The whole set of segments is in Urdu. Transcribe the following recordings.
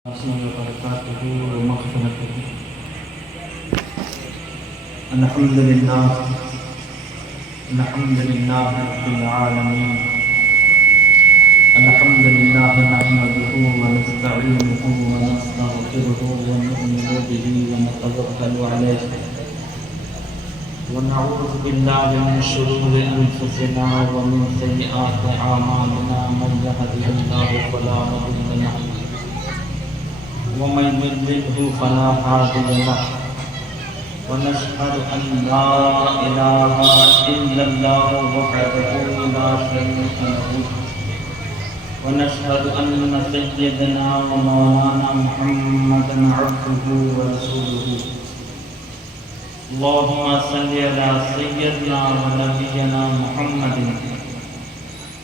وبركاته ومغفرته. الحمد لله رب العالمين. الحمد لله نحمده ونستعينه ونستغفره ونؤمن به ونتوكل عليه ونعوذ بالله من شرور انفسنا ومن سيئات اعمالنا. من يهده الله فلا مضل له ومن يضلله فلا هادي له. ونشهد أن لا إله إلا الله وحده لا شريك له. ونشهد أن سيدنا ومولانا محمدا عبده ورسوله. اللهم صل على سيدنا ونبينا محمد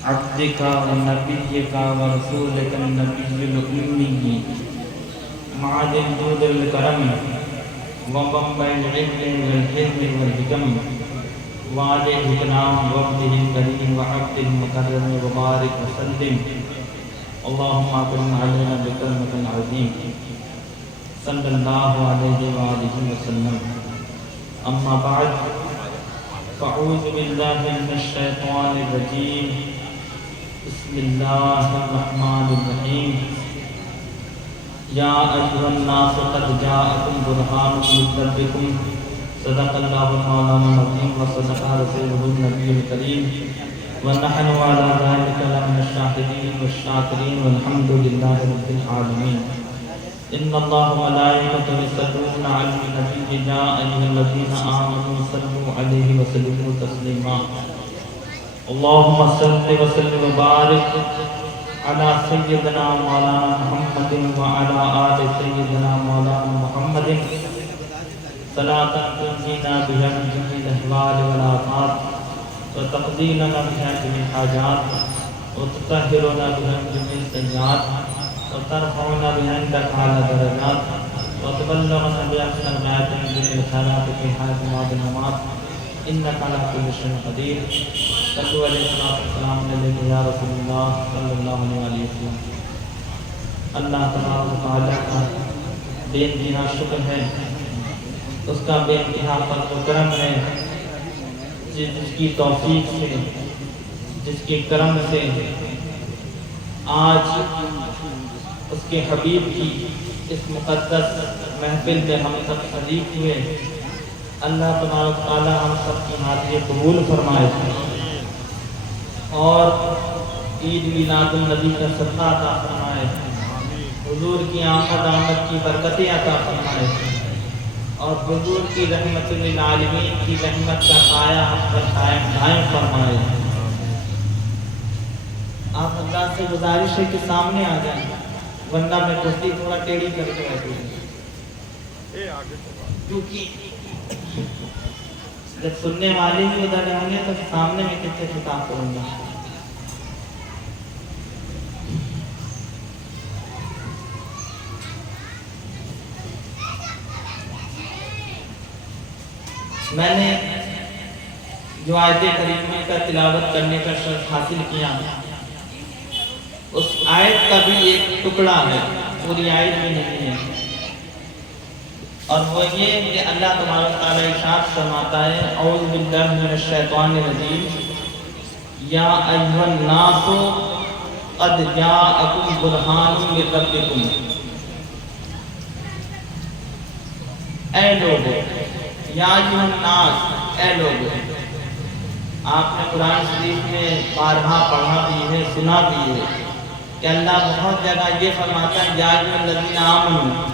عبدك ونبيك ورسولك النبي الأمي معدن جود الكرم ومنبع العلم والحلم والحكم وعليه الكلام وعبده الكريم وعبد المكرم وبارك وسلم. اللهم اكرم علينا بكرمك العظيم صلى الله عليه وآله وسلم. اما بعد فاعوذ بالله من الشيطان الرجيم. بسم الله الرحمن الرحيم. یا ایھا الناس قد جاءکم برہان من ربکم صدق اللہ مولانا العظیم وصدق رسولہ النبی الکریم ونحن علی ذلک لمن الشاہدین والشاکرین والحمد للہ رب العالمین. ان اللہ وملائکتہ یصلون علی النبی یا ایھا الذین آمنوا صلوا علیہ وسلموا تسلیما. اللہم صل وسلم وبارک على سيدنا مولانا محمد وعلى آل سيدنا مولانا محمد صلاة تنجينا بها من جميع الأهوال والآفات وتقضي لنا بها جميع الحاجات وتطهرنا بها من جميع السيئات وترفعنا بها عندك أعلى درجات وتبلغنا بأقصى الغايات من جميع الخيرات في حياة بعد الممات إنك على كل شيء قدير. صلوا علیہ السلام علیکم یا رسول اللہ صلی اللہ علیہ وسلم. اللہ تبارک و تعالیٰ کا بے انتہا شکر ہے، اس کا بے انتہا فضل و کرم ہے، جس کی توفیق سے، جس کے کرم سے آج اس کے حبیب کی اس مقدس محفل میں ہم سب شریک ہوئے. اللہ تبارک و تعالیٰ ہم سب کی حاضری قبول فرمائے اور عید میلاد النبی کا صدقہ عطا فرمائے، حضور کی آمد کی برکتیں عطا فرمائے اور حضور کی رحمت للعالمین کی رحمت کا سایہ ہم پر قائم دائم فرمائے. آپ اللہ سے گزارش ہے کہ سامنے آ جائیں، ورنہ میں کشتی تھوڑا ٹیڑھی کر کے رکھوں کیونکہ جب سننے والے ہی ادھر رہیں گے تو سامنے میں کتنے خطاب کروں گا. میں نے جو آیت کریمہ کا تلاوت کرنے کا شرف حاصل کیا، اس آیت کا بھی ایک ٹکڑا ہے، پوری آیت بھی نہیں ہے، اور وہ یہ کہ اللہ تبارک و تعالیٰ ارشاد فرماتا ہے اعوذ باللہ من الشیطان الرجیم یا ایھا الناس قد جاءکم برہان من ربکم. اے لوگو، یا ایھا الناس، اے لوگو. آپ نے قرآن شریف میں بارہا پڑھا بھی ہے، سنا بھی ہے کہ اللہ بہت جگہ یہ فرماتا ہے یا ایھا الذین آمنوا،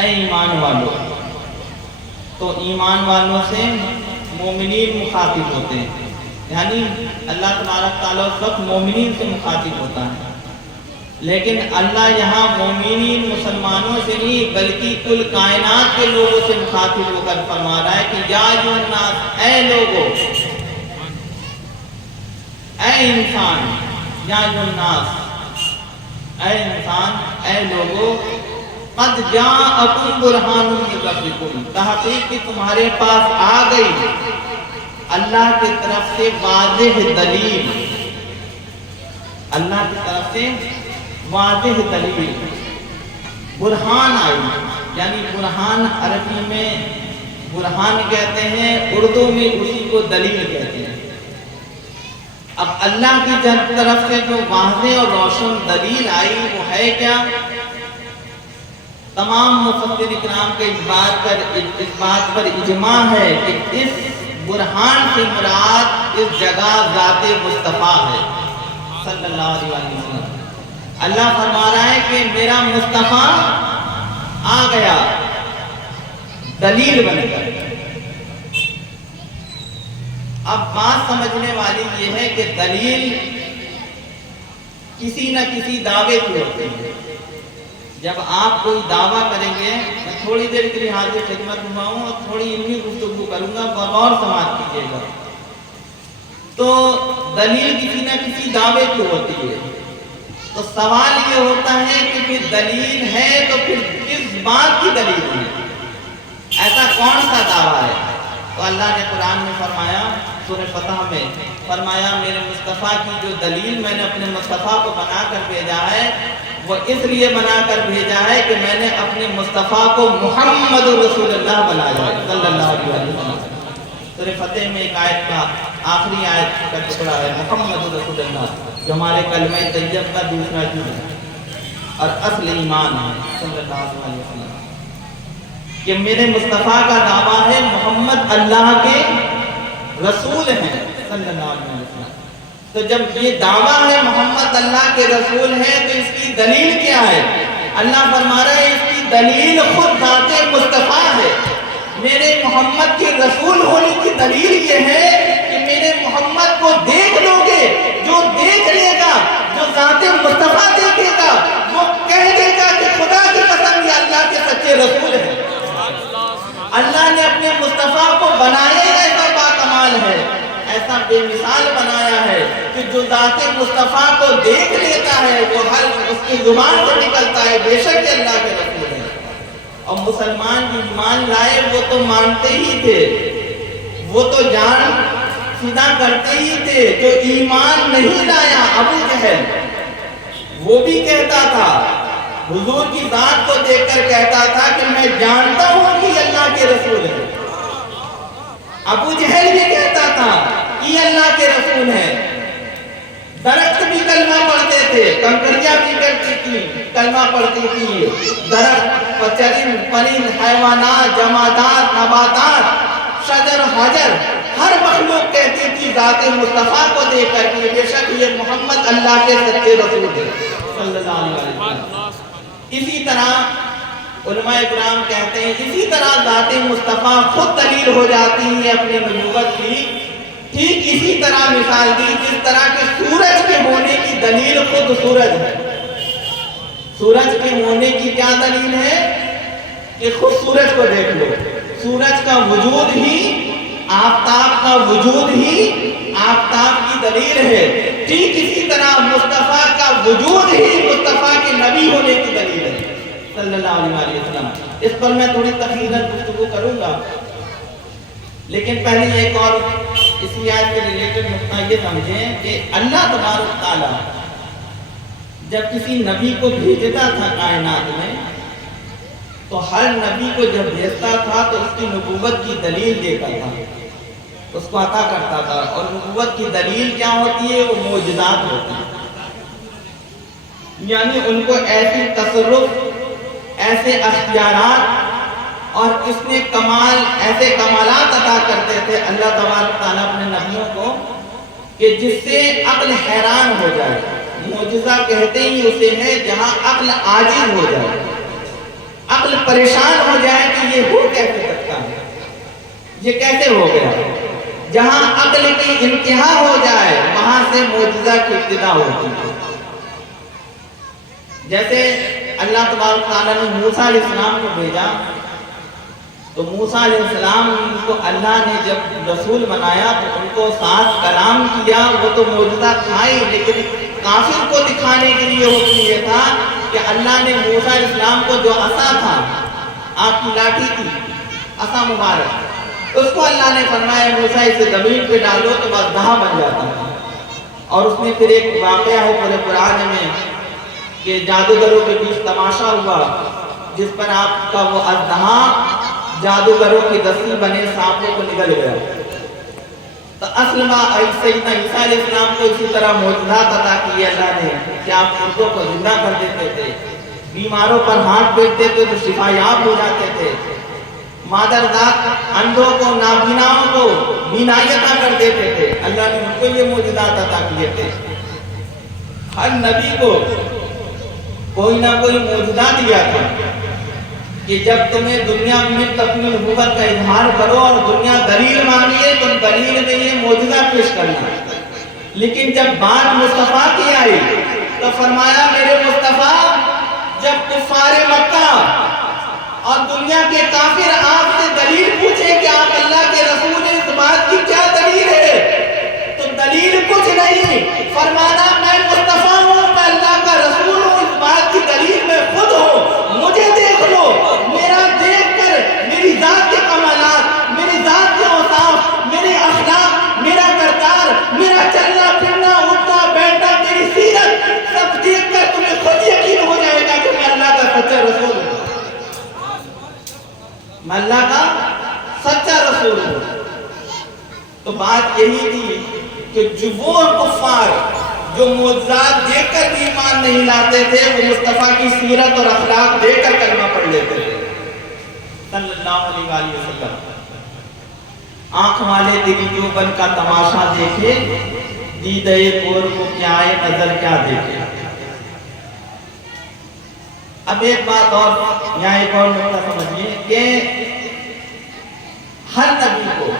اے ایمان والو. تو ایمان والوں سے مومنین مخاطب ہوتے ہیں، یعنی اللہ تبارک تعالیٰ اس وقت مومنین سے مخاطب ہوتا ہے، لیکن اللہ یہاں مومنین مسلمانوں سے نہیں بلکہ کل کائنات کے لوگوں سے مخاطب ہو کر فرما رہا ہے کہ یا ایھا الناس، اے لوگو، اے انسان، یا ایھا الناس، اے انسان، اے لوگو، قد جاءکم برہان من ربکم، تحقیق کہ تمہارے پاس آ گئی اللہ کی طرف سے واضح دلیل، اللہ کی طرف سے واضح دلیل. برہان آئی، یعنی برہان عربی میں برہان کہتے ہیں، اردو میں اسی کو دلیل کہتے ہیں۔ اب اللہ کی طرف سے جو واضح اور روشن دلیل آئی وہ ہے کیا؟ تمام مفسر اکرام کے اس بات پر اجماع ہے کہ اس برہان سے مراد اس جگہ ذات مصطفیٰ ہے صلی اللہ علیہ وسلم۔ اللہ فرما رہا ہے کہ میرا مصطفیٰ آ گیا دلیل بن کر۔ اب بات سمجھنے والی یہ ہے کہ دلیل کسی نہ کسی دعوے کی ہوتی ہے۔ جب آپ کوئی دعویٰ کریں گے، میں تھوڑی دیر کے لیے حاضر خدمت ہوا ہوں اور تھوڑی علمی گفتگو کروں گا، بغور سماعت کیجیے گا۔ تو دلیل کسی نہ کسی دعوے کی ہوتی ہے، تو سوال یہ ہوتا ہے کہ پھر دلیل ہے تو پھر کس بات کی دلیل ہے؟ ایسا کون سا دعویٰ ہے؟ تو اللہ نے قرآن میں فرمایا، سورہ فتح میں فرمایا، میرے مصطفیٰ کی جو دلیل میں نے اپنے مصطفیٰ کو بنا کر بھیجا ہے وہ اس لیے بنا کر بھیجا ہے کہ میں نے اپنے مصطفیٰ کو محمد رسول اللہ بنایا ہے صلی اللہ علیہ وسلم۔ سورہ فتح میں ایک آیت کا آخری آیت کا ٹکڑا ہے، محمد رسول اللہ، جو ہمارے کلمہ طیب کا دوسرا جز ہے اور اصل ایمان ہے صلی اللہ علیہ وسلم، کہ میرے مصطفیٰ کا دعویٰ ہے محمد اللہ کے رسول ہیں صلی اللہ علیہ وسلم۔ تو جب یہ دعویٰ ہے محمد اللہ کے رسول ہیں تو اس کی دلیل کیا ہے؟ اللہ فرما رہا ہے اس کی دلیل خود ذات مصطفیٰ ہے۔ میرے محمد کے رسول ہونے کی دلیل یہ ہے کہ میرے محمد کو دیکھ لو گے، جو دیکھ لے گا، جو ذات مصطفیٰ دیکھے گا، وہ کہہ دے گا کہ خدا کی قسم یہ اللہ کے سچے رسول ہیں۔ اللہ نے اپنے مصطفیٰ کو بنایا ایسا باکمال ہے، ایسا بے مثال بنایا ہے کہ جو ذات مصطفیٰ کو دیکھ لیتا ہے وہ ہر اس کی زبان سے نکلتا ہے بے شک اللہ کے رسول ہے۔ اور مسلمان جو ایمان لائے وہ تو مانتے ہی تھے، وہ تو جان فدا کرتے ہی تھے۔ جو ایمان نہیں لایا ابو جہل، وہ بھی کہتا تھا، حضور کی ذات کو دیکھ کر کہتا تھا کہ میں جانتا ہوں کہ اللہ کے رسول ہے۔ ابو جہل بھی کہتا تھا کہ یہ اللہ کے رسول ہے۔ درخت بھی کلمہ پڑھتے تھے، کنکریاں بھی کرتی تھی کلمہ پڑھتی تھی، درخت، چرند، پرند، حیوانات، جمادات، نباتات، شجر و حجر، ہر مخلوق کہتی تھی ذات مصطفیٰ کو دیکھ کر کہ بے شک یہ محمد اللہ کے سچے رسول ہے صلی اللہ علیہ وسلم۔ اسی طرح علماء اکرام کہتے ہیں اسی طرح ذات مصطفیٰ خود دلیل ہو جاتی ہے اپنی نبوت کی۔ ٹھیک اسی طرح مثال دی جس طرح کہ سورج کے ہونے کی دلیل خود سورج ہے۔ سورج کے ہونے کی کیا دلیل ہے؟ کہ خود سورج کو دیکھ لو، سورج کا وجود ہی، آفتاب کا وجود ہی آفتاب کی دلیل ہے۔ ٹھیک اسی طرح مصطفیٰ کا وجود ہی مصطفیٰ کے نبی ہونے کی دلیل ہے صلی اللہ علیہ وسلم۔ اس پر میں تھوڑی تفصیلاً گفتگو کروں گا، لیکن پہلے ایک اور اسی آیت کے ریلیٹڈ نقطہ یہ سمجھیں کہ اللہ تبارک تعالیٰ جب کسی نبی کو بھیجتا تھا کائنات میں تو ہر نبی کو جب بھیجتا تھا تو اس کی نبوت کی دلیل دیتا تھا، اس کو عطا کرتا تھا۔ اور نبوت کی دلیل کیا ہوتی ہے؟ وہ معجزات ہوتی ہے، یعنی ان کو ایسی تصرف، ایسے اختیارات اور اس نے ایسے کمالات عطا کرتے تھے اللہ تبارک تعالیٰ اپنے نبیوں کو کہ جس سے عقل حیران ہو جائے۔ معجزہ کہتے ہی اسے ہے جہاں عقل عاجز ہو جائے، عقل پریشان ہو جائے کہ یہ ہو کیسے سکتا ہے، یہ کیسے ہو گیا۔ جہاں عقل کی انتہا ہو جائے وہاں سے معجزہ کی ابتدا ہوتی ہے۔ جیسے اللہ تبارک تعالیٰ نے موسیٰ علیہ السلام کو بھیجا تو موسیٰ علیہ السلام کو اللہ نے جب رسول بنایا تو ان کو ساتھ کلام کیا، وہ تو معجزہ تھا ہی، لیکن کافر کو دکھانے کے لیے حکم یہ تھا کہ اللہ نے موسیٰ علیہ السلام کو جو عصا تھا، آپ کی لاٹھی تھی، عصا مبارک، اس کو اللہ نے فرمایا موسیٰ اسے زمین پہ ڈالو تو بس دہا بن جاتا ہے۔ اور اس میں پھر ایک واقعہ ہے پورے قرآن میں کہ جادوگروں کے بیچ تماشا ہوا جس پر آپ کا وہ اژدہا جادوگروں کی دستی بنے سانپوں کو نگل گیا. تو اصل میں سیدنا عیسیٰ علیہ السلام کو اسی طرح معجزات عطا کیے اللہ نے کہ آپ مردوں کو زندہ کر دیتے تھے, بیماروں پر ہاتھ پھیرتے تھے تو شفا یاب ہو جاتے تھے, مادر ذات اندھوں کو نابیناؤں کو بینائی عطا کر دیتے تھے. اللہ نے ان کو یہ معجزات عطا کیے تھے. ہر نبی کو کوئی نہ کوئی معجزہ دیا تھا کہ جب تمہیں دنیا میں اپنی نبوت کا اظہار کرو اور دنیا دلیل مانگے تو دلیل میں یہ معجزہ پیش کرنا. لیکن جب بات مصطفیٰ کی آئی تو فرمایا میرے مصطفیٰ جب کفار مکہ اور دنیا کے کافر آپ سے دلیل پوچھے کہ آپ اللہ کے رسول ہیں, اس بات کی کیا دلیل ہے, تو دلیل کچھ نہیں, فرمانا میں مصطفیٰ ہوں, میں اللہ کا رسول ہوں, اس بات کی دلیل میں خود ہوں, مجھے دیکھ لو, میرا دیکھ کر میری ذات کے کمالات, میری ذات کے اوصاف, میرے اخلاق, میرا کردار, میرا چلنا پھرنا اٹھنا بیٹھنا, میری سیرت سب دیکھ کر تمہیں خود یقین ہو جائے گا کہ میں اللہ کا سچا رسول ہوں, میں اللہ کا سچا رسول ہوں. تو بات یہی تھی کہ جو وہ کفار جو معجزات دیکھ کر بھی ایمان نہیں لاتے تھے وہ مصطفیٰ کی سیرت اور اخلاق دیکھ کر کلمہ پڑھ لیتے تھے صلی اللہ علیہ وآلہ وسلم. آنکھ والے تیری دیوبند کا تماشا دیکھے, دیدہ کور کو کیا ہے نظر کیا دیکھے. اب ایک بات اور یہاں ایک اور نقطہ سمجھیے کہ ہر نبی کو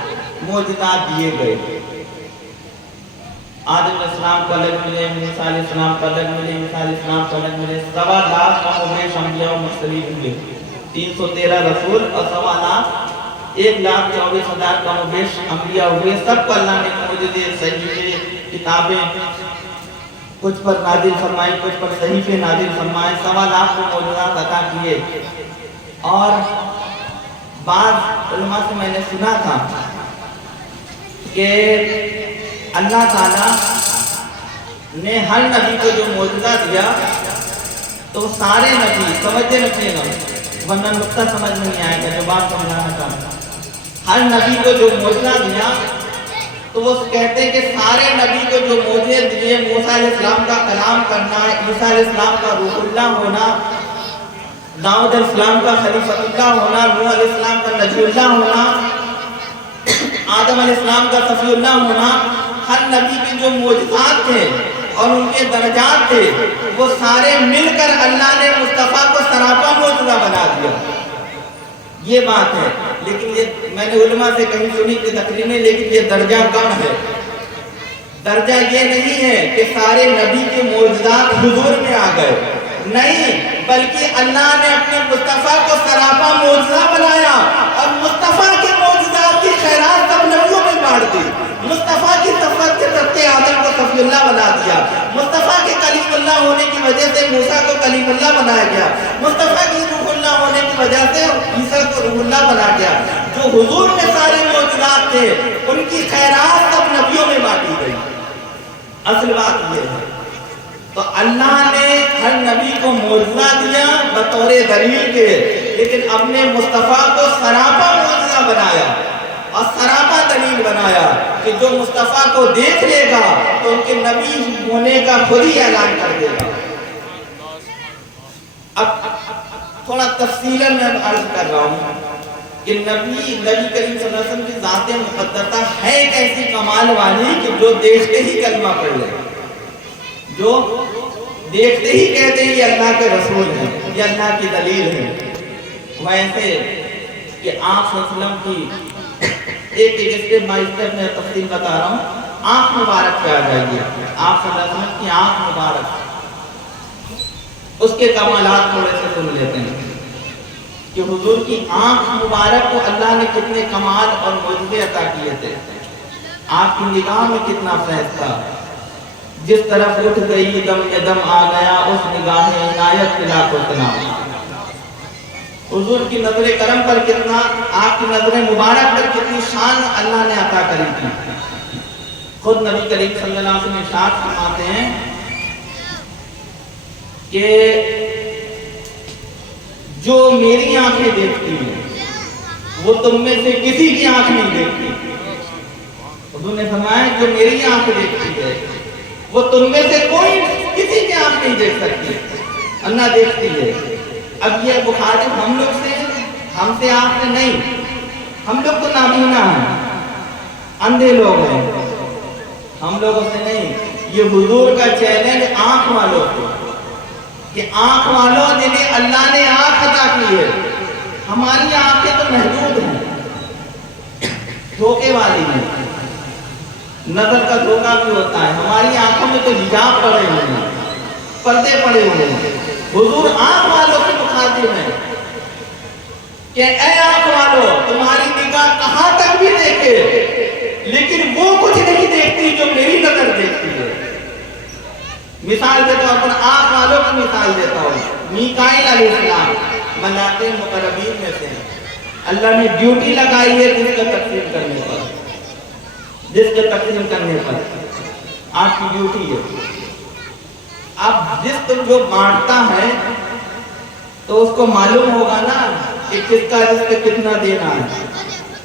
معجزات دیے گئے. آدم علیہ السلام کو الگ ملے, موسیٰ علیہ السلام کو الگ ملے, عیسیٰ علیہ السلام کو الگ ملے, 1.25 لاکھ کم و بیش انبیاء و مرسلین ہوئے, 313 رسول اور 1.25 لاکھ 1,24,000 کم و بیش انبیاء ہوئے. سب کو اللہ نے معجزے, صحیفے, کتابیں کچھ پر نازل فرمائی, کچھ پر صحیفے نازل فرمائے, 1.25 لاکھ کو معجزات عطا کیے. اور بعض علماء سے میں نے سنا تھا کہ اللہ تعالیٰ نے ہر نبی کو جو معجزہ دیا تو سارے نبی سمجھے رکھے گا ورنہ نقطہ سمجھ نہیں آئے گا جو بات سمجھانا چاہتا. ہر نبی کو جو معجزہ دیا تو وہ کہتے ہیں کہ سارے نبی کو جو معجزے دیے, موسیٰ علیہ السلام کا کلام کرنا, عیسیٰ علیہ السلام کا روح اللہ ہونا, داؤد علیہ السلام کا خلیفۃ اللہ ہونا, نوح علیہ السلام کا نبی اللہ ہونا, آدم علیہ السلام کا صفی اللہ ہونا, ہر نبی کے جو معجزات تھے اور ان کے درجات تھے وہ سارے مل کر اللہ نے مصطفیٰ کو سراپا معجزہ بنا دیا. یہ بات ہے. لیکن یہ میں نے علماء سے کہیں سنی کہ تقریر میں, لیکن یہ درجہ کم ہے. درجہ یہ نہیں ہے کہ سارے نبی کے معجزات حضور میں آ گئے, نہیں, بلکہ اللہ نے اپنے مصطفیٰ کو سراپا معجزہ بنایا اور مصطفیٰ کے معجزات کی خیرات سب نبیوں میں بانٹ دی. مصطفیٰ کی صفت کے صدقے آدم کو صفی اللہ بنا دیا, مصطفیٰ کے کلیم اللہ ہونے کی وجہ سے موسیٰ کو کلیم اللہ بنایا گیا, مصطفیٰ کی روح اللہ ہونے کی وجہ سے عیسیٰ کو روح اللہ بنا گیا. جو حضور میں سارے معجزات تھے ان کی خیرات سب نبیوں میں بانٹی گئی. اصل بات یہ ہے. تو اللہ نے ہر نبی کو معجزہ دیا بطور دلیل کے, لیکن اپنے مصطفیٰ کو سراپا معجزہ بنایا اور سراپا دلیل بنایا کہ جو مصطفیٰ کو دیکھ لے گا تو ان کے نبی ہونے کا خود ہی اعلان کر دے گا. اب تھوڑا تفصیلاً میں عرض کر رہا ہوں کہ نبی کریم صلی اللہ علیہ وسلم کی ذات مقدسہ ہے ایک ایسی کمال والی کہ جو دیکھتے ہی کلمہ پڑھ لے, جو دیکھتے ہی کہتے ہیں یہ اللہ کے رسول ہیں, یہ اللہ کی دلیل ہے. ویسے کہ آپ صلی اللہ علیہ وسلم کی ایک اسٹیپ بائی اسٹیپ میں تفصیل بتا رہا ہوں. آنکھ مبارک پہ آ جائیے. آپ صلی اللہ علیہ وسلم کی آنکھ مبارک, اس کے کمالات تھوڑے سے سن لیتے ہیں کہ حضور کی آنکھ مبارک کو اللہ نے کتنے کمال اور معجزے عطا کیے تھے. آپ کی نگاہ میں کتنا فیض تھا, جس طرف اٹھ گئی دم دم آ گیا اس نگاہ عنایت پہ لاکھوں سلام. حضور کی نظر کرم پر کتنا, آپ کی نظر مبارک پر کتنی شان اللہ نے عطا کری تھی. خود نبی کریم صلی اللہ علیہ وسلم ارشاد فرماتے ہیں کہ جو میری آنکھیں دیکھتی ہیں وہ تم میں سے کسی کی آنکھ نہیں دیکھتی. حضور نے فرمایا جو میری آنکھ دیکھتی ہے وہ تم میں سے کوئی کسی کی آنکھ نہیں دیکھ سکتی, اللہ دیکھتی ہے. اب یہ بخاری ہم سے آنکھ نہیں, ہم لوگ تو نابینا ہیں, اندھے لوگ ہیں, ہم لوگوں سے نہیں. یہ حضور کا چیلنج آنکھ والوں کو, کہ آنکھ والوں جنہیں اللہ نے آنکھ عطا کی ہے, ہماری آنکھیں تو محدود ہیں, دھوکے والی ہیں, نظر کا دھوکہ بھی ہوتا ہے. ہماری آنکھوں میں تو حجاب پڑے ہوئے ہیں, پردے پڑے ہوئے ہیں. حضور آنکھ والوں سے مخاطب ہیں کہ اے آنکھ والوں, تمہاری نگاہ کہاں تک بھی دیکھے لیکن وہ کچھ نہیں دیکھتی جو میری نظر دیکھتی ہے. مثال کے طور پر آنکھ والوں کی مثال دیتا ہوں. میکائیل علیہ السلام ملائکہ مقربین میں سے ہیں. اللہ نے ڈیوٹی لگائی ہے جس کا تقسیم کرنے پر, آپ کی ڈیوٹی ہے. اب جس کو جو بانٹتا ہے تو اس کو معلوم ہوگا نا کہ کس کا جس کو کتنا دینا ہے,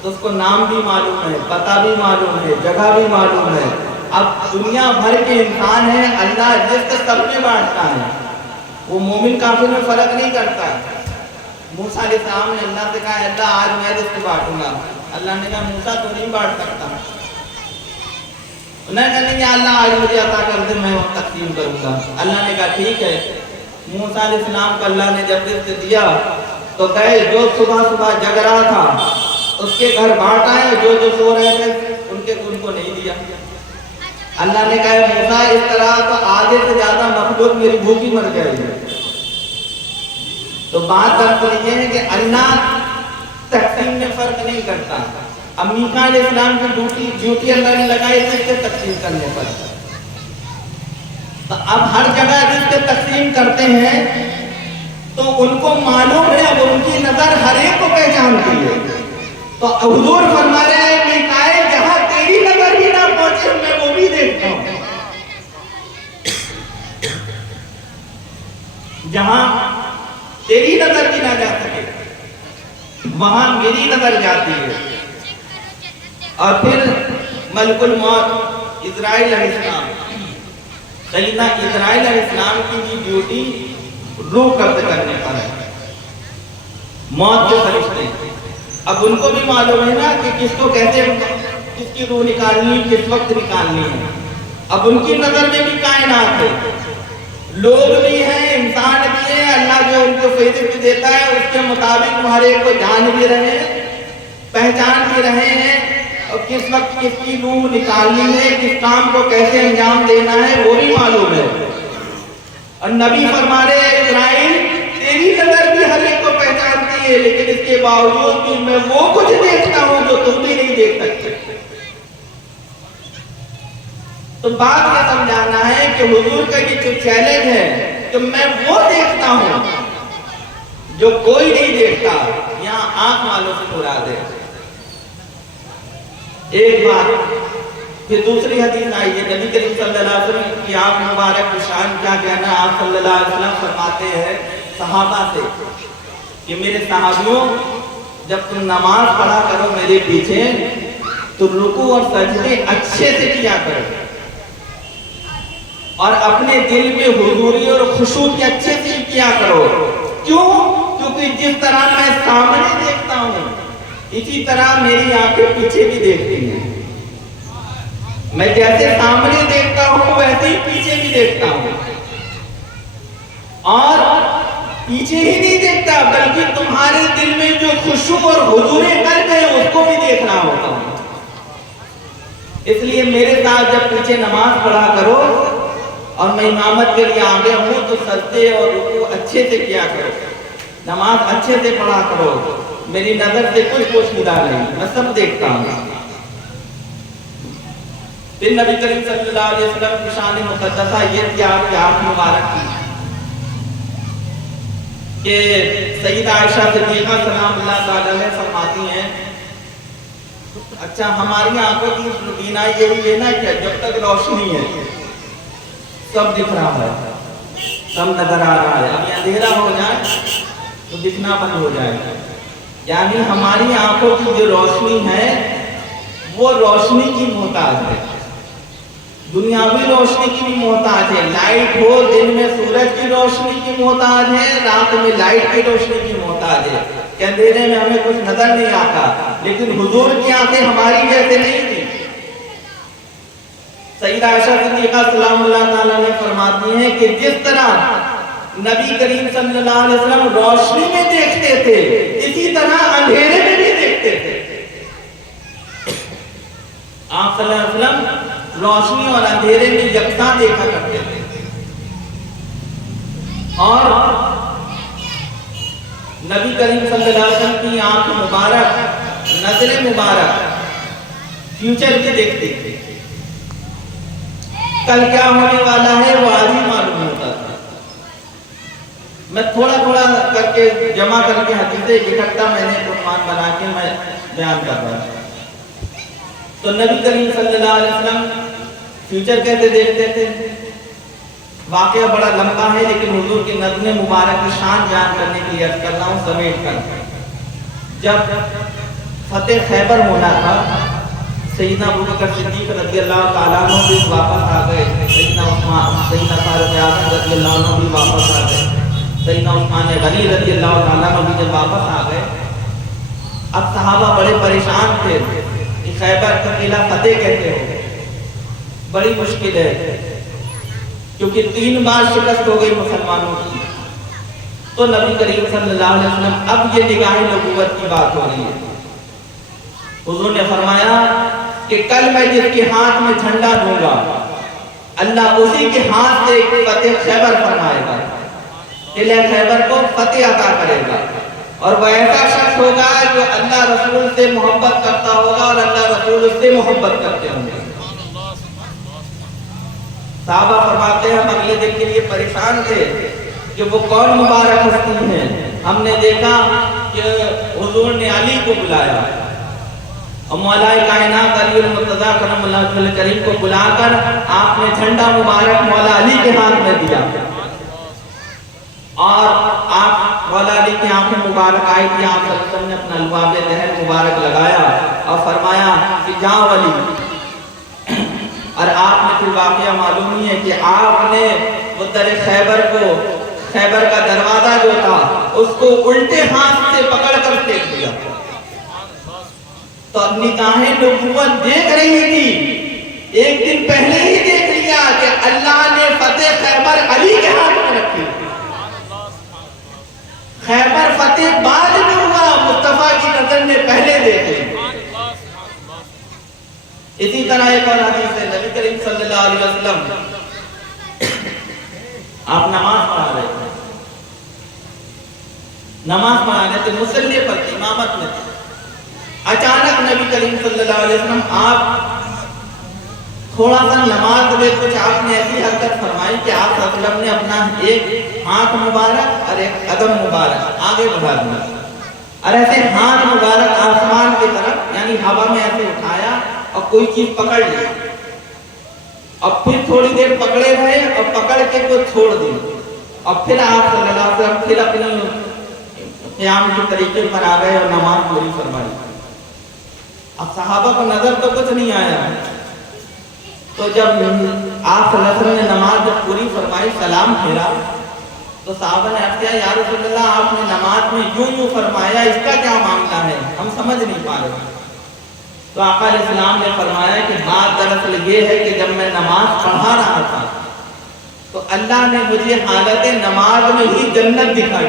تو اس کو نام بھی معلوم ہے, پتہ بھی معلوم ہے, جگہ بھی معلوم ہے. اب دنیا بھر کے انسان ہیں, اللہ جس کا سب میں بانٹتا ہے, وہ مومن کافر میں فرق نہیں کرتا. موسیٰ علیہ السلام نے اللہ سے کہا اللہ آج میں جس کو بانٹوں گا. اللہ نے کہا موسیٰ تو نہیں بانٹ سکتا. انہیں کہا نہیں اللہ آج مجھے عطا کر دے, میں وہ تقسیم کروں گا. اللہ نے کہا ٹھیک ہے. موسیٰ علیہ السلام کو اللہ نے جب رزق دیا تو گئے, جو صبح صبح جگ رہا تھا اس کے گھر بانٹا ہے, جو سو رہے تھے ان کو نہیں دیا. اللہ نے کہا موسیٰ اس طرح تو آدھے سے زیادہ مخلوق میری بھوکی مر جائے گی. تو بات درست یہ ہے کہ اللہ تقسیم میں فرق نہیں کرتا. اب میکا علیہ السلام کی ڈیوٹی اللہ نے لگائی رزق کے تقسیم کرنے پر. تو اب ہر جگہ رزق تقسیم کرتے ہیں تو ان کو معلوم ہے, اب ان کی نظر ہر ایک کو پہچانتی ہے. تو حضور فرما رہے ہیں میکائیل جہاں تیری نظر بھی نہ پہنچے میں وہ بھی دیکھتا ہوں, جہاں تیری نظر بھی نہ جا سکے وہاں میری نظر جاتی ہے. اور پھر ملک الموت اسرائیل علیہ السلام, سیدنا اسرائیل علیہ السلام کی بھی ڈیوٹی روح قبض کرنے پر ہے, موت کے فرشتے. اب ان کو بھی معلوم ہے نا کہ کس کو کیسے, کس کی روح نکالنی, کس وقت نکالنی ہے. اب ان کی نظر میں بھی کائنات ہے, لوگ بھی ہیں, انسان بھی ہیں. اللہ جو ان کو فیض دیتا ہے اس کے مطابق ہر ایک کو جان بھی رہے ہیں, پہچان بھی رہے ہیں, اور کس وقت کس کی روح نکالنی ہے, کس کام کو کیسے انجام دینا ہے وہ بھی معلوم ہے. اور نبی فرما رہے ہیں اسرائیل تیری نظر بھی ہر ایک کو پہچانتی ہے, لیکن اس کے باوجود بھی میں وہ کچھ دیکھتا ہوں جو تم بھی نہیں دیکھ سکتے. تو بات یہ سمجھانا ہے کہ حضور کا یہ جو چیلنج ہے کہ میں وہ دیکھتا ہوں جو کوئی نہیں دیکھتا, یہاں آنکھ والوں سے مراد ہے. ایک بات پھر دوسری حدیث آئی ہے, نبی کریم صلی اللہ علیہ وسلم کی آپ مبارک شان کیا کہنا. آپ صلی اللہ علیہ وسلم فرماتے ہیں صحابہ سے کہ میرے صحابیوں جب تم نماز پڑھا کرو میرے پیچھے تو رکوع اور سجدے اچھے سے کیا کرو, اور اپنے دل میں حضوری اور خشوع کے اچھے سے کیا کرو. کیوں؟ کیونکہ جس طرح میں سامنے دیکھتا ہوں اسی طرح میری آنکھیں پیچھے بھی دیکھتی ہیں. میں جیسے سامنے دیکھتا ہوں ویسے ہی پیچھے بھی دیکھتا ہوں, اور پیچھے ہی نہیں دیکھتا بلکہ تمہارے دل میں جو خشوع اور حضور قلب ہے اس کو بھی دیکھنا ہوتا. اس لیے میرے ساتھ جب پیچھے نماز پڑھا کرو اور میں امامت کے لیے آگے ہوں تو سجدے اور رکوع اچھے سے کیا کرو, نماز اچھے سے پڑھا کرو. میری نظر سے کچھ پوشیدہ نہیں, میں سب دیکھتا ہوں. پھر نبی کریم صلی اللہ علیہ وسلم کی شان مقدسہ یہ تھی آپ کی آنکھ مبارک کی کہ سیدہ عائشہ صدیقہ سلام اللہ تعالی علیہ فرماتی ہیں اچھا ہماری آنکھوں کی بینائی یہی ہے نا کہ جب تک روشنی ہے سب دکھ رہا ہے, سب نظر آ رہا ہے. اب یہ اندھیرا ہو جائے تو دکھنا بند ہو جائے گا. یعنی ہماری آنکھوں کی جو روشنی ہے وہ روشنی کی محتاج ہے, دنیاوی روشنی کی بھی محتاج ہے. لائٹ ہو, دن میں سورج کی روشنی کی محتاج ہے, رات میں لائٹ کی روشنی کی محتاج ہے. کہ اندھیرے میں ہمیں کچھ نظر نہیں آتا, لیکن حضور کی آنکھیں ہماری جیسے نہیں تھی. سیدہ عائشہ صدیقہ سلام اللہ تعالیٰ نے فرماتی ہیں کہ جس طرح نبی کریم صلی اللہ علیہ وسلم روشنی میں دیکھتے تھے, اسی طرح اندھیرے میں بھی دیکھتے تھے. آپ صلی اللہ علیہ وسلم روشنی اور اندھیرے میں یکساں دیکھا کرتے تھے. اور نبی کریم صلی اللہ علیہ وسلم کی آنکھ مبارک, نظر مبارک فیوچر بھی دیکھتے تھے. کل کیا ہونے والا ہے وہ آج ہی معلوم ہوتا تھا. میں تھوڑا تھوڑا کر کے جمع کر کے حدیثیں اکٹھا میں نے عنوان بنا کے میں بیان کر رہا ہوں. تو نبی کریم صلی اللہ علیہ وسلم فیوچر کیسے دیکھتے تھے؟ واقعہ بڑا لمبا ہے, لیکن حضور کی نظم مبارک کی شان بیان کرنے کے لیے عرض کر رہا ہوں سمیٹ کر. جب فتح خیبر ہونا تھا, سیدنا ابوبکر صدیق رضی اللہ تعالیٰ عنہ بھی واپس آ گئے, سیدنا عثمان, سیدنا فاروق اعظم رضی اللہ عنہ بھی واپس آ گئے, سیدنا عثمان غنی رضی اللہ تعالیٰ عنہ بھی جب واپس آ گئے. اب صحابہ بڑے پریشان تھے کہ خیبر کا قلعہ فتح کیسے ہو, بڑی مشکل ہے, کیونکہ 3 بار شکست ہو گئی مسلمانوں کی. تو نبی کریم صلی اللہ علیہ وسلم اب یہ نگاہ نبوت کی بات ہو رہی ہے. حضور نے فرمایا کہ کل میں جس کے ہاتھ میں جھنڈا دوں گا, اللہ اسی کے ہاتھ سے فتح خیبر فرمائے گا, قلعہ خیبر کو فتح عطا کرے گا. اور وہ ایسا شخص ہوگا جو اللہ رسول سے محبت کرتا ہوگا اور اللہ رسول اس سے محبت کرتے ہوں گے. صحابہ فرماتے ہیں ہم اگلے دن کے لیے پریشان تھے کہ وہ کون مبارک ہستی ہیں. ہم نے دیکھا کہ حضور نے علی کو بلایا, اور مولا کائنات علی المرتضیٰ کرم اللہ وجہہ کریم کو بلا کر آپ نے جھنڈا مبارک مولا علی کے ہاتھ میں دیا, اور آپ مولا علی کی آنکھیں مبارک آئی تھی. آپ صلی اللہ علیہ وسلم نے اپنا لباب دہن مبارک لگایا اور فرمایا کہ جاؤ علی. اور آپ نے پھر واقعہ معلوم ہی ہے کہ آپ نے وہ در خیبر کو, خیبر کا دروازہ جو تھا اس کو الٹے ہاتھ سے پکڑ کر پھینک دیا. تو نگاہیں نبوت دیکھ رہی تھی, ایک دن پہلے ہی دیکھ لیا کہ اللہ نے فتح خیبر علی کے ہاتھ میں رکھی. خیبر فتح بعد میں ہوا, مصطفیٰ کی نظر نے پہلے دیکھ لی. اسی طرح ایک اور حدیث ہے, نبی کریم صلی اللہ علیہ وسلم آپ نماز پڑھا رہے تھے, نماز پڑھا رہے تھے, مصلی پر امامت میں تھے. اچانک نبی کریم صلی اللہ علیہ وسلم آپ تھوڑا سا نماز میں کچھ آپ نے ایسی حرکت فرمائی کہ آپ صلی اللہ علیہ وسلم نے اپنا ایک ہاتھ مبارک اور ایک قدم مبارک آگے بڑھا دیا, اور ایسے ہاتھ مبارک آسمان کی طرف یعنی ہوا میں ایسے اٹھایا اور کوئی چیز پکڑ لی, اور پھر تھوڑی دیر پکڑے رہے اور پکڑ کے کوئی چھوڑ دی, اور پھر آپ صلی اللہ علیہ وسلم پھر اپنی قیام کے طریقے پر آ گئے اور نماز پوری فرمائی. اب صحابہ کو نظر تو کچھ نہیں آیا. تو جب آپ صلی اللہ علیہ وسلم نے نماز جب پوری فرمائی, سلام پھیرا, تو صحابہ نے عرض کیا یا رسول اللہ آپ نے نماز میں یوں فرمایا, اس کا کیا معاملہ ہے, ہم سمجھ نہیں پا رہے. تو آقا علیہ السلام نے فرمایا کہ بات دراصل یہ ہے کہ جب میں نماز پڑھا رہا تھا تو اللہ نے مجھے حالت نماز میں ہی جنت دکھائی.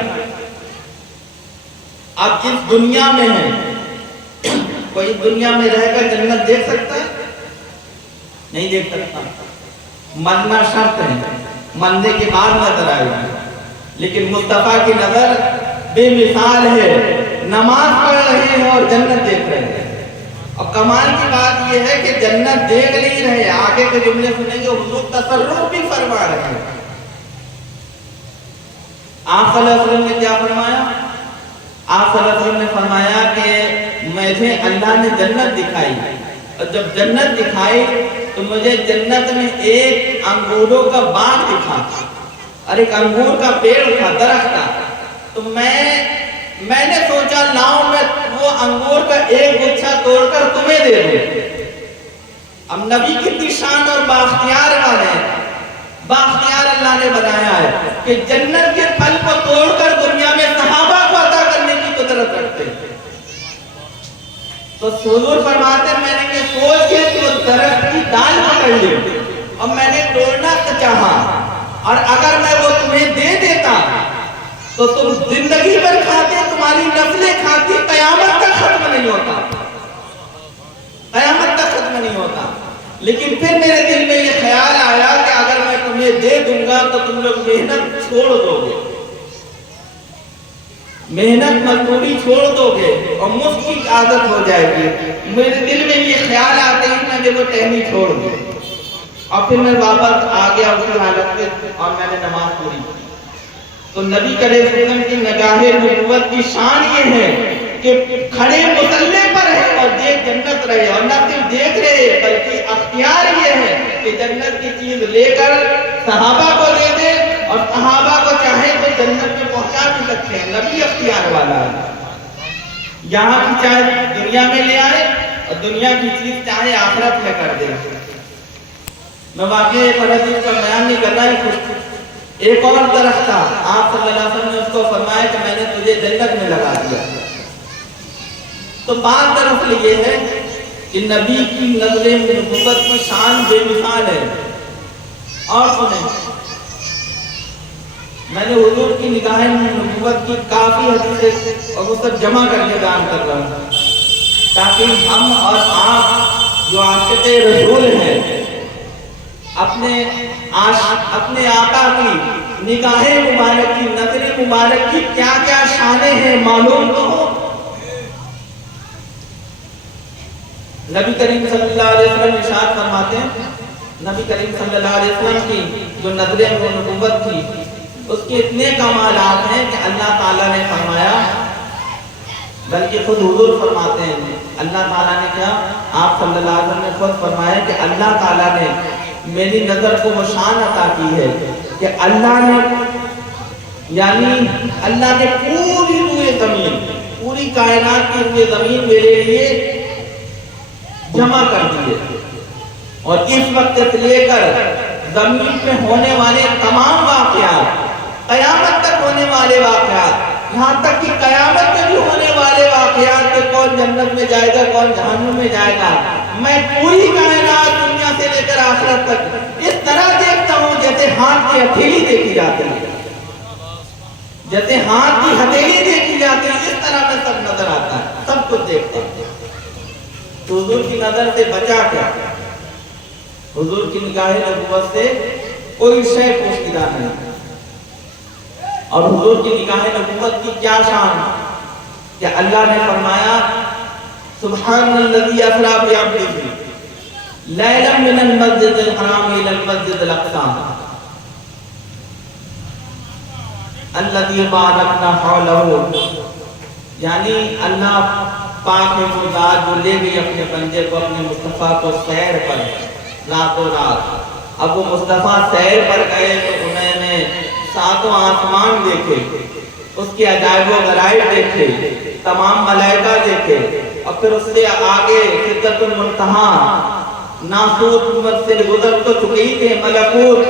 آپ جس دنیا میں ہیں, کوئی دنیا میں رہ کر جنت دیکھ سکتا ہے؟ نہیں دیکھ سکتا. مرنا شرط ہے, مرنے کے بعد نظر آئے گی. لیکن مصطفیٰ کی نظر بے مثال ہے, نماز پڑھ رہے ہیں اور جنت دیکھ رہے ہیں. اور کمال کی بات یہ ہے کہ جنت دیکھ نہیں رہے, آگے کے جملے سنیں گے حضور تصرف بھی فرما رہے ہیں. آپ صلی اللہ علیہ وسلم نے کیا فرمایا؟ آپ صلی اللہ علیہ وسلم نے فرمایا کہ مجھے اللہ نے جنت دکھائی, اور جب جنت دکھائی تو مجھے جنت میں ایک انگوروں کا باغ دکھا, اور ایک انگور کا پیڑ تھا, درخت تھا, تو میں نے سوچا لاؤں میں وہ انگور کا ایک گچھا توڑ کر تمہیں دے دوں۔ اب نبی کتنی شان اور بااختیار والے ہیں، بااختیار اللہ نے بنایا ہے کہ جنت کے پھل کو توڑ کر دنیا میں صحابہ کو عطا کرنے کی قدرت رکھتے ہیں۔ تو حضور فرماتے ہیں میں نے یہ سوچ کے کہ وہ درخت کی ڈال پکڑ لی اور میں نے توڑنا چاہا، اور اگر میں وہ تمہیں دے دیتا تو تم زندگی بھر کھاتے، تمہاری نسلیں کھاتی، قیامت تک ختم نہیں ہوتا، قیامت تک ختم نہیں ہوتا۔ لیکن پھر میرے دل میں یہ خیال آیا کہ اگر میں تمہیں دے دوں گا تو تم لوگ محنت چھوڑ دو گے، محنت مزدوری چھوڑ دو گے اور مفت کی عادت ہو جائے گی۔ میرے دل میں یہ خیال آتے ہی میں نے وہ ٹہنی چھوڑ دی اور پھر میں واپس آ گیا اسی حالت میں اور میں نے نماز پوری کی۔ تو نبی کریم صلی اللہ علیہ وسلم کی نگاہ نبوت کی شان یہ ہے کہ کھڑے مصلی پر ہے اور دیکھ جنت رہے، اور نہ صرف دیکھ رہے بلکہ اختیار یہ ہے کہ جنت کی چیز لے کر صحابہ کو دے دے، اور صحابہ کو چاہے تو جنت میں پہنچا بھی سکتے ہیں۔ نبی اختیار والا ہے، یہاں کی چاہے دنیا میں لے آئے اور دنیا کی چیز چاہے آخرت میں کر دے۔ میں واقعی ایک حدیث کا بیان نہیں کر رہا ہے، ایک اور درخت تھا، آپ صلی اللہ علیہ وسلم نے اس کو فرمایا کہ میں نے تجھے جنت میں لگا دیا۔ تو بات دراصل یہ ہے کہ نبی کی نظر نبوت کی شان بے مثال ہے۔ اور سنیں، میں نے حضور کی نگاہ نبوت کی کافی حدیثیں اور وہ سب جمع کر کے بیان کر رہا ہوں تاکہ ہم اور آپ جو عاشق رسول ہیں اپنے آقا کی نگاہ مبارک کی، نظر مبارک کی کیا کیا شانیں ہیں معلوم تو ہو۔ نبی کریم صلی اللہ علیہ وسلم ارشاد فرماتے ہیں، نبی کریم صلی اللہ علیہ وسلم کی جو نظر نبوت تھی اس کے اتنے کمالات ہیں کہ اللہ تعالیٰ نے فرمایا، بلکہ خود حضور فرماتے ہیں، اللہ تعالیٰ نے کیا، آپ صلی اللہ علیہ وسلم نے خود فرمایا کہ اللہ تعالیٰ نے میری نظر کو وہ شان عطا کی ہے کہ اللہ نے پوری روئے زمین، پوری کائنات کی روئے زمین میرے لیے جمع کر دیے، اور اس وقت سے لے کر زمین پہ ہونے والے تمام واقعات، قیامت تک ہونے والے واقعات، یہاں تک کہ قیامت میں بھی ہونے والے واقعات کہ کون جنت میں جائے گا کون جہنم میں جائے گا، میں پوری کائنات دنیا سے لے کر آخرت تک اس طرح دیکھتا ہوں جیسے ہاتھ کی ہتھیلی دیکھی جاتی ہے، جیسے ہاتھ کی ہتھیلی دیکھی جاتی ہے، اس طرح میں سب نظر آتا ہے، سب کچھ دیکھتا ہوں۔ تو حضور کی نظر سے بچا کیا، حضور کی نگاہ نبوت سے کوئی شے پوشیدہ نہیں، اور حضور کی نگاہ نبوت کی کیا شان کہ اللہ نے فرمایا سبحان الذی اسری بعبدہ لیلا من المسجد الحرام الى المسجد الاقصی الذی بارکنا حولہ، یعنی اللہ پاک ہے وہ ذات جو لے گئی اپنے بندے کو، اپنے مصطفیٰ کو سیر پر راتوں رات۔ اب وہ مصطفیٰ سیر پر گئے تو انہوں نے ساتوں آسمان دیکھے، اس کے عجائب و غرائب دیکھے، تمام ملائکہ دیکھے، اور پھر اس سے آگے سدرۃ المنتہی، ناسوت سے گزر تو چکی تھے، ملکوت،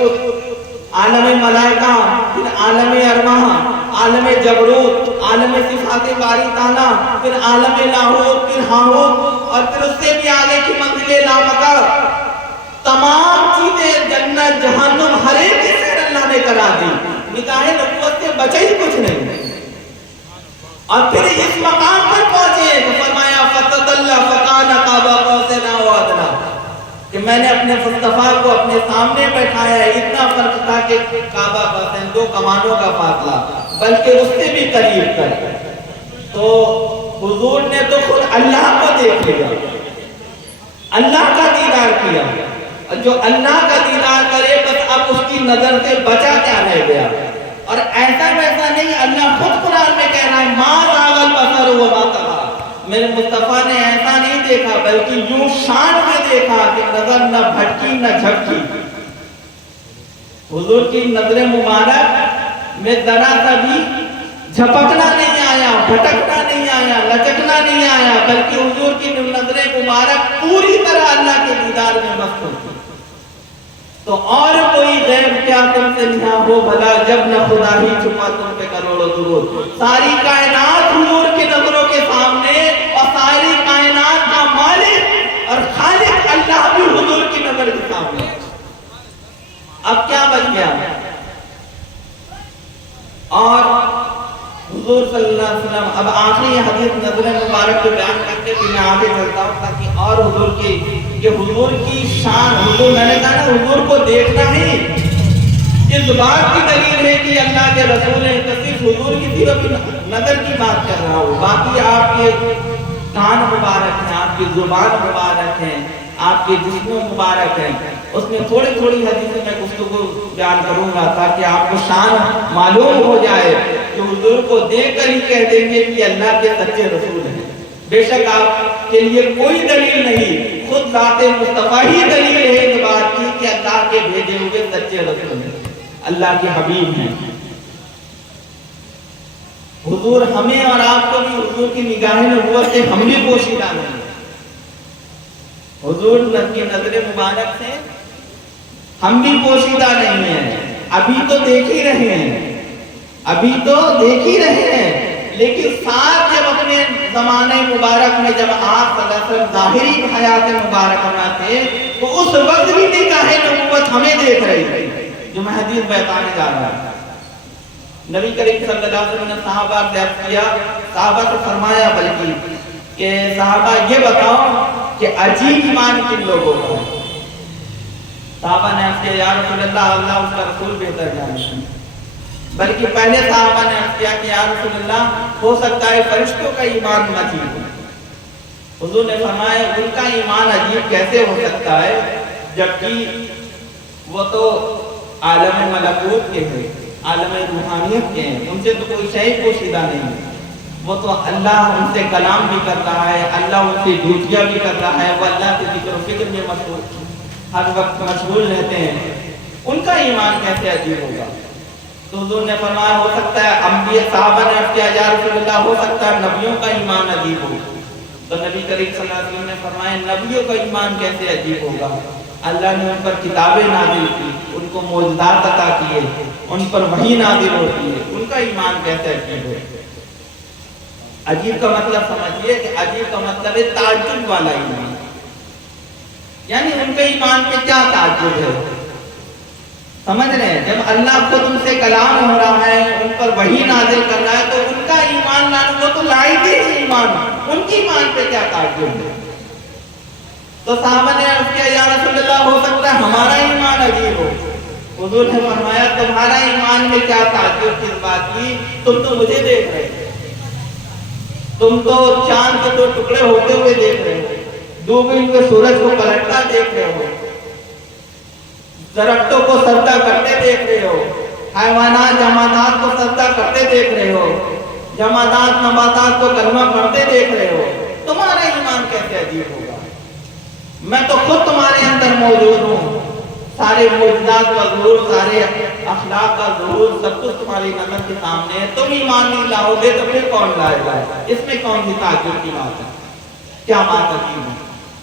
عالم ملائکہ، پھر عالم ارواح، عالم جبروت، عالم صفات باری تعالیٰ، پھر عالم لاہوت، پھر ہاہوت، اور پھر اس سے بھی آگے کی منزل لامکہ، تمام چیزیں جنت جہنم ہر ایک کی سیر اللہ نے کرا دی، نگاہ نبوت سے بچے ہی کچھ نہیں۔ اور پھر اس مقام پر پہنچے تو فرمایا فتدلی فکان قاب قوسین او ادنی، کہ میں نے اپنے مصطفیٰ کو اپنے سامنے بٹھایا ہے، اتنا فرق تھا کہ کعبہ قوسین، دو کمانوں کا فاصلہ، بلکہ اس سے بھی قریب کر۔ تو حضور نے تو خود اللہ کو دیکھ لیا، اللہ کا دیدار کیا، جو اللہ کا دیدار کرے بس اب اس کی نظر سے بچا کیا رہ گیا۔ اور ایسا ویسا نہیں، اللہ خود قرآن میں کہہ رہا ہے ما زاغ البصر وما طغى، میرے مصطفیٰ نے ایسا نہیں دیکھا بلکہ یوں شان میں دیکھا کہ نظر نہ بھٹکی نہ جھپکی۔ حضور کی نظر مبارک میں ذرا سا بھی جھپکنا نہیں آیا، بھٹکنا نہیں آیا، لچکنا نہیں آیا، بلکہ حضور کی نظریں مبارک پوری طرح اللہ کے دیدار میں مست ہوتی۔ تو اور کوئی غیب کیا تم سے نہا ہو بھلا، جب نہ خدا ہی چھپا تم پہ کروڑوں درود۔ ساری کائنات حضور کی نظروں کے سامنے، اور ساری کائنات کا مالک اور خالق اللہ بھی حضور کی نظر کے سامنے۔ اب کیا بچ گیا؟ اور حضور صلی اللہ علیہ وسلم اب آخری حدیث نظر مبارک کو بیان کرتے کہ میں آگے چلتا ہوں تاکہ اور حضور کی شان، حضور میں نے کہا نا حضور کو دیکھنا ہی اس بات کی دلیل ہے کہ اللہ کے رسول ہیں، صرف حضور کی صرف نظر کی بات کر رہا ہوں، باقی آپ کے کان مبارک ہیں، آپ کی زبان مبارک ہیں، آپ کے جسم مبارک ہیں، اس میں تھوڑی تھوڑی حدیثیں میں گفتگو بیان کروں گا تاکہ آپ کو شان معلوم ہو جائے کہ حضور کو دیکھ کر ہی کہہ دیں گے کہ اللہ کے سچے رسول ہیں۔ بے شک آپ کے لیے کوئی دلیل نہیں، خود ذات مصطفیٰ ہی دلیل ہے اس بات کی کہ اللہ کے بھیجے ہوئے سچے رسول ہیں، اللہ کے حبیب ہیں۔ حضور ہمیں اور آپ کو بھی حضور کی نگاہ نبوت سے ہم بھی پوشیدہ نہیں، حضور کی نظر مبارک سے ہم بھی پوشیدہ نہیں ہیں۔ ابھی تو دیکھ ہی رہے ہیں، ابھی تو دیکھ ہی رہے ہیں، لیکن ساتھ جب اپنے زمانے مبارک میں جب آپ صلی اللہ علیہ وسلم ظاہری حیات مبارک میں تھے تو اس وقت بھی نگاہ نبوت ہمیں دیکھ رہی تھی، جو میں حدیث بتانے جا رہا ہوں۔ نبی کریم صلی اللہ علیہ وسلم نے صحابہ سے عرض کیا، صحابہ سے فرمایا بلکہ کہ صحابہ یہ بتاؤ کہ عجیب ایمان کن لوگوں کا ہے؟ صحابہ نے عرض کیا یا رسول اللہ، اللہ اس کا رسول بہتر جانتے ہیں۔ بلکہ پہلے صحابہ نے عرض کیا کہ یا رسول اللہ ہو سکتا ہے فرشتوں کا ایمان عجیب ہو۔ حضور نے فرمایا ان کا ایمان عجیب کیسے ہو سکتا ہے جبکہ وہ تو عالم ملکوت کے ہیں، عالم روحانیت کے ہیں، ان سے تو کوئی شے پوشیدہ نہیں ہے، وہ تو اللہ ان سے کلام بھی کر رہا ہے، اللہ ان سے ڈیوٹیاں بھی کر رہا ہے، وہ اللہ کے ذکر و فکر میں ہر وقت مشغول رہتے ہیں، ان کا ایمان کیسے عجیب ہوگا؟ تو حضور نے فرمایا ہو سکتا ہے انبیاء، صحابہ نے عرض کیا یا رسول اللہ ہو سکتا ہے نبیوں کا ایمان عجیب ہو۔ تو نبی کریم صلی اللہ علیہ وسلم نے فرمایا نبیوں کا ایمان کیسے عجیب ہوگا؟ اللہ نے ان پر کتابیں نازل کی، ان کو معجزات عطا کیے، ان پر وحی نازل ہوتی ہے، ان کا ایمان کیسے عجیب ہو؟ عجیب کا مطلب سمجھیے کہ عجیب کا مطلب ہے تعجب والا ایمان، یعنی ان کے ایمان میں کیا تعجب ہے؟ سمجھ رہے ہیں؟ جب اللہ خود ان سے کلام ہو رہا ہے، ان پر وحی نازل کر رہا ہے تو ان کا ایمان لانا، وہ تو لائے گے ایمان، ان کی ایمان پہ کیا تعجب ہے؟ تو صحابہ نے عرض کیا یا رسول اللہ ہو سکتا ہے ہمارا ایمان عجیب ہو۔ حضور نے فرمایا تمہارا ایمان میں کیا تعجب کس بات کی؟ تم تو مجھے دیکھ رہے ہو، تم تو چاند کے دو ٹکڑے ہوتے ہوئے دیکھ رہے ہو، ڈوبے ہوئے سورج کو پلٹتا دیکھ رہے ہو، درختوں کو سجدہ کرتے دیکھ رہے ہو، حیوانات جمادات کو سجدہ کرتے دیکھ رہے ہو، جمادات نباتات کو کلمہ پڑھتے دیکھ رہے ہو، تمہارا ایمان کیسے عجیب ہوگا؟ میں تو خود تمہارے اندر موجود ہوں، سارے معجزات کا ظہور، سارے اخلاق کا ظہور، سب کچھ تمہاری نظر کے سامنے ہے، تم ایمان نہیں لاؤ گے تو پھر کون لائے گا؟ اس میں کون سی تعجب کی بات ہے؟ کیا بات عجیب ہے؟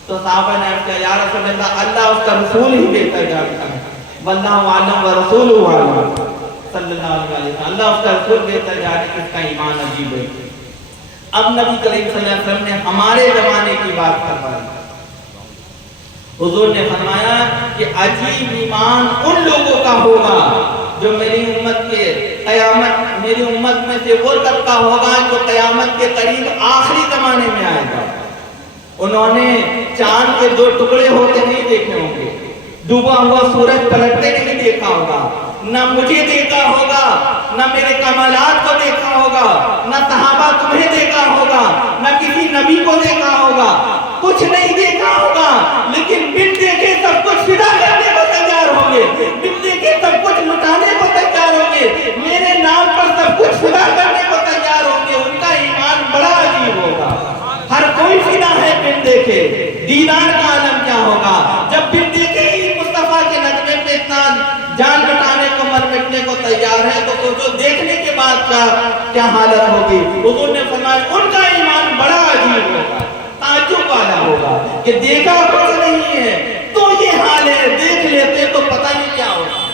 تو صحابہ نے عرض کیا یا رسول اللہ اللہ اس کا رسول ہی بہتر جانتا ہے، واللہ اعلم ورسولہ اعلم، صلی اللہ علیہ وسلم، اللہ اس کا رسول بہتر جانے کس کا ایمان عجیب ہے۔ اب نبی کریم صلی اللہ علیہ وسلم نے ہمارے زمانے کی بات کروائی۔ حضور نے فرمایا کہ عجیب ایمان ان لوگوں کا ہوگا جو میری امت کے قیامت، میری امت میں سے وہ طبقہ ہوگا جو قیامت کے قریب آخری زمانے میں آئے گا۔ انہوں نے چاند کے دو ٹکڑے ہوتے نہیں دیکھے ہوں گے، ڈوبا ہوا سورج پلٹتے نہیں دیکھا ہوگا، نہ مجھے دیکھا ہوگا، نہ میرے کمالات کو دیکھا ہوگا، نہ صحابہ تمہیں دیکھا ہوگا، نہ کسی نبی کو دیکھا ہوگا، کچھ نہیں دیکھا ہوگا، لیکن بن دیکھے سب کچھ فدا کرنے کو تیار ہوں گے، بن دیکھے سب کچھ لٹانے کو تیار ہوں گے، میرے نام پر سب کچھ فدا کرنے کو تیار ہوں گے۔ ان کا ایمان بڑا عجیب ہوگا، ہر کوئی فدا ہے بن دیکھے، دیدار کا عالم کیا ہوگا جب بن دیکھے ہی مصطفیٰ کے نغمے پہ اتنا جان بٹانے کو، مر مٹنے کو تیار ہیں تو سوچو دیکھنے کے بعد کیا حالت ہوگی۔ حضور نے فرمایا ان کا ایمان بڑا عجیب ہوگا، تعجب والا ہوگا کہ دیکھا کچھ نہیں ہے تو یہ حال ہے، دیکھ لیتے تو پتہ نہیں کیا ہوگا۔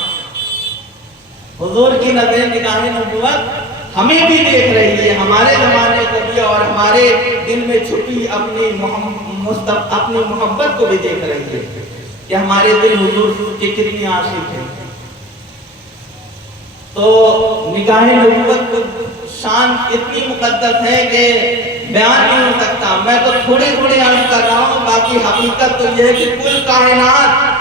حضور کی نظر نگاہ نبوت ہمیں بھی دیکھ رہی ہے، ہمارے زمانے کو بھی، اور ہمارے دل میں چھپی اپنی محبت کو بھی دیکھ رہی ہے کہ ہمارے دل حضور کے کتنی عاشق ہیں۔ تو نگاہ نبوت کو شان اتنی مقدس ہے کہ بیان نہیں ہو سکتا۔ میں تو تھوڑے عرض کر رہا ہوں، باقی حقیقت تو یہ ہے کہ کل کائنات